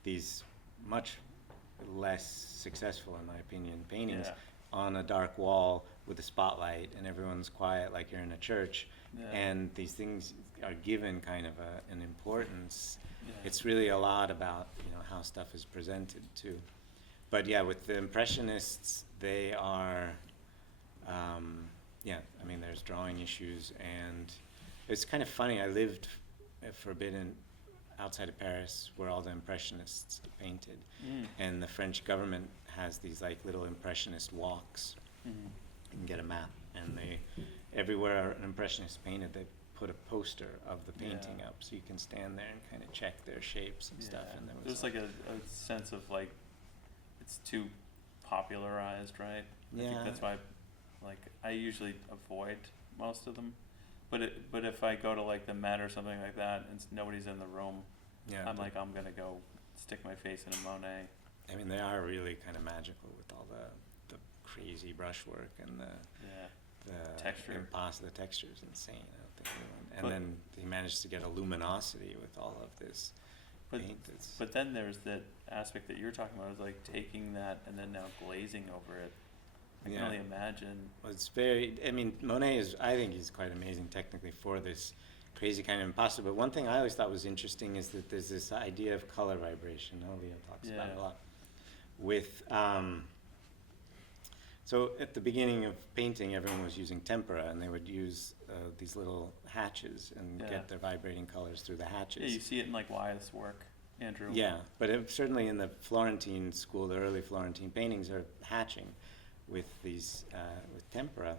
these much less successful, in my opinion, paintings on a dark wall with a spotlight, and everyone's quiet like you're in a church. And these things are given kind of an importance. It's really a lot about how stuff is presented too. But yeah, with the Impressionists, they are I mean, there's drawing issues, and it's kind of funny. I lived for a bit outside of Paris, where all the Impressionists painted, and the French government has these like little Impressionist walks. You can get a map, and everywhere an Impressionist painted, they put a poster of the painting up, so you can stand there and kind of check their shapes and stuff. And there's like a sense of like it's too popularized, right? I think that's why, like, I usually avoid most of them. But if I go to like the Met or something like that and nobody's in the room, I'm gonna go stick my face in a Monet. I mean, they are really kind of magical with all the crazy brushwork and the texture. The texture is insane. I don't think anyone. And then he managed to get a luminosity with all of this paint. But then there's that aspect that you're talking about, is like taking that and then now glazing over it. I can only imagine. Well, it's Monet I think he's quite amazing technically for this crazy kind of impasto. But one thing I always thought was interesting is that there's this idea of color vibration. Leo talks about it a lot. With, so at the beginning of painting, everyone was using tempera, and they would use these little hatches and get their vibrating colors through the hatches. Yeah, you see it in like Wyeth's work, Andrew. Yeah, but certainly in the Florentine school, the early Florentine paintings are hatching with these with tempera,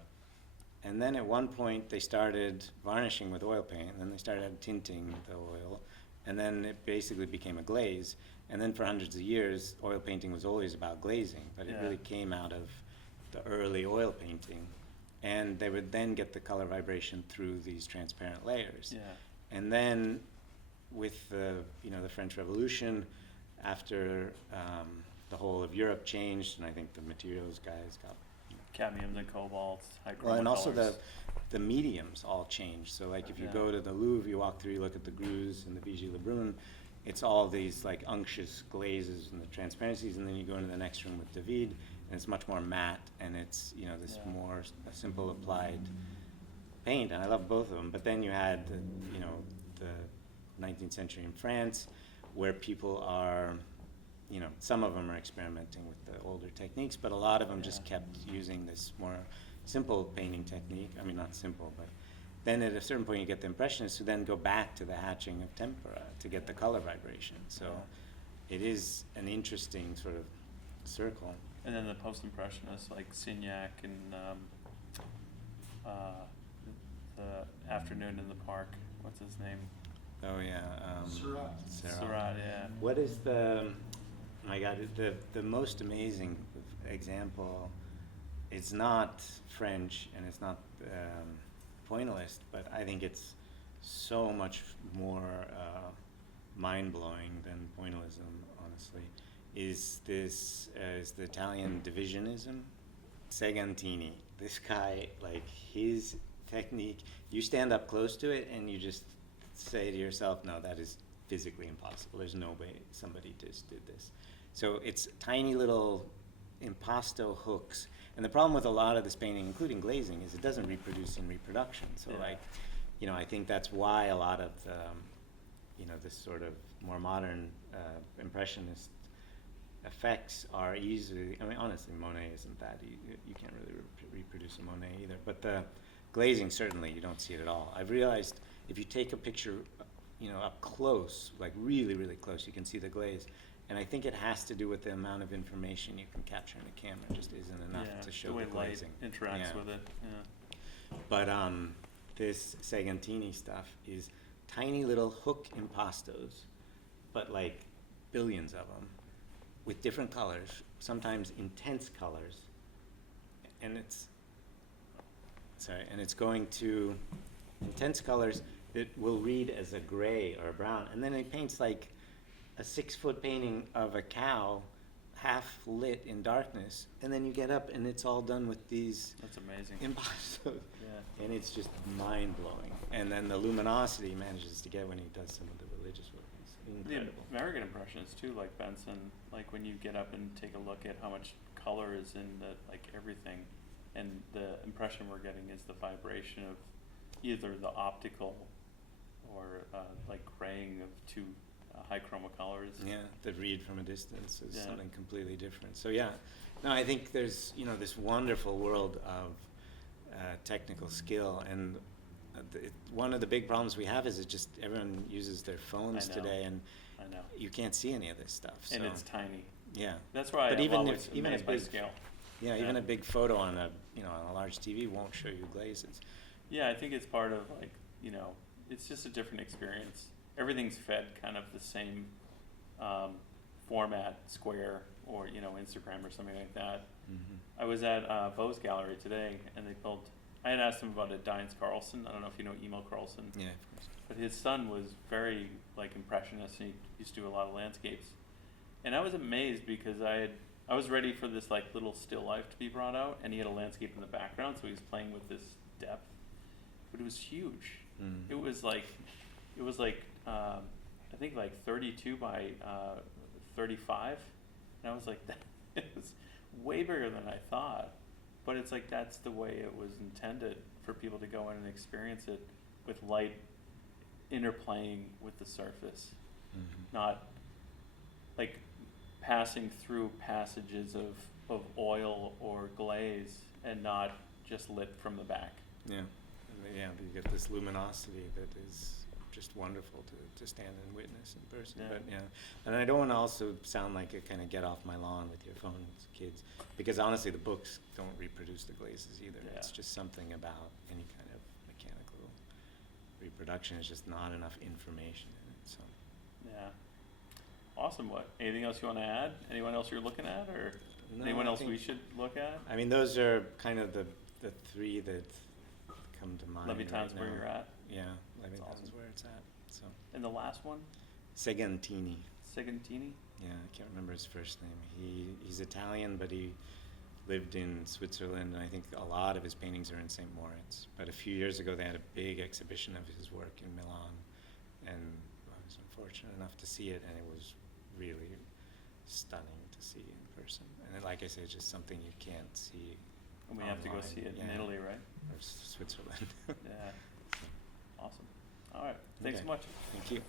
and then at one point they started varnishing with oil paint, and then they started tinting the oil, and then it basically became a glaze. And then for hundreds of years, oil painting was always about glazing, but it really came out of the early oil painting, and they would then get the color vibration through these transparent layers. And then with the French Revolution, after the whole of Europe changed, and I think the materials guys got cadmiums and cobalts, high chroma well, and also colors. the mediums all changed. So like if you go to the Louvre, you walk through, you look at the Greuze and the Vigie Lebrun, it's all these like unctuous glazes and the transparencies, and then you go into the next room with David, and it's much more matte, and it's this more simple applied paint, and I love both of them. But then you had the 19th century in France, where people are some of them are experimenting with the older techniques, but a lot of them just kept using this more simple painting technique. I mean, not simple, but then at a certain point you get the Impressionists who then go back to the hatching of tempera to get the color vibration. So it is an interesting sort of circle. And then the post-impressionists like Signac and the Afternoon in the Park. What's his name? Oh yeah, Seurat, yeah. What is my God, the most amazing example? It's not French and it's not pointillist, but I think it's so much more mind-blowing than pointillism, honestly, is this is the Italian divisionism. Segantini, this guy, like his technique, you stand up close to it and you just say to yourself, no, that is physically impossible. There's no way somebody just did this. So it's tiny little impasto hooks. And the problem with a lot of this painting, including glazing, is it doesn't reproduce in reproduction. So like, you know, I think that's why a lot of the, you know, this sort of more modern impressionist effects are easily, I mean, honestly, Monet isn't that, you can't really reproduce a Monet either. But the glazing, certainly, you don't see it at all. I've realized if you take a picture, you know, up close, like really, really close, you can see the glaze. And I think it has to do with the amount of information you can capture in a camera. It just isn't enough to show the glazing. Light interacts with it. Yeah. But this Segantini stuff is tiny little hook impastos, but like billions of them, with different colors, sometimes intense colors, and it's going to intense colors. It will read as a gray or a brown, and then it paints like a 6-foot painting of a cow, half lit in darkness, and then you get up and it's all done with these. That's amazing. Impastos. Yeah. And it's just mind blowing. And then the luminosity he manages to get when he does some of the religious work is incredible. The American impressionists too, like Benson, like when you get up and take a look at how much color is in the like everything, and the impression we're getting is the vibration of either the optical or like graying of two high chroma colors. Yeah, that read from a distance is something completely different. So yeah, no, I think there's, you know, this wonderful world of technical skill, and one of the big problems we have is it just everyone uses their phones today, and I know you can't see any of this stuff. So. And it's tiny. Yeah, that's why but I'm even always if even amazed a by big scale. Yeah, even a big photo on a on a large TV won't show you glazes. Yeah, I think it's part of like, you know, it's just a different experience. Everything's fed kind of the same format, square, or, you know, Instagram or something like that. Mm-hmm. I was at Vaux's Gallery today, and they built, I had asked him about a Dines Carlson. I don't know if you know Emil Carlson. Yeah, of course. But his son was very, like, impressionist, and he used to do a lot of landscapes. And I was amazed because I was ready for this, like, little still life to be brought out, and he had a landscape in the background, so he was playing with this depth. But it was huge. Mm. It was like I think like 32 by 35, and I was like, that it was way bigger than I thought. But it's like that's the way it was intended, for people to go in and experience it with light interplaying with the surface, not like passing through passages of oil or glaze, and not just lit from the back. Yeah. Yeah, you get this luminosity that is just wonderful to stand and witness in person. Yeah. But yeah, and I don't want to also sound like a kind of get off my lawn with your phones, kids, because honestly, the books don't reproduce the glazes either. Yeah. It's just something about any kind of mechanical reproduction. Is just not enough information in it. So. Yeah. Awesome. What? Anything else you want to add? Anyone else you're looking at, or No, anyone I else think- we should look at? I mean, those are kind of the three that come to mind. Leviton's right where now. you're at. Yeah, Leviton's awesome. where it's at. So. And the last one, Segantini. Segantini. Yeah, I can't remember his first name. He's Italian, but he lived in Switzerland, and I think a lot of his paintings are in St. Moritz. But a few years ago, they had a big exhibition of his work in Milan, and I was unfortunate enough to see it, and it was really stunning to see in person. And then, like I said, it's just something you can't see. And we have to go online. see it in Yeah. Italy, right? Or Switzerland. Yeah. Awesome. All right. Thanks Okay. so much. Thank you.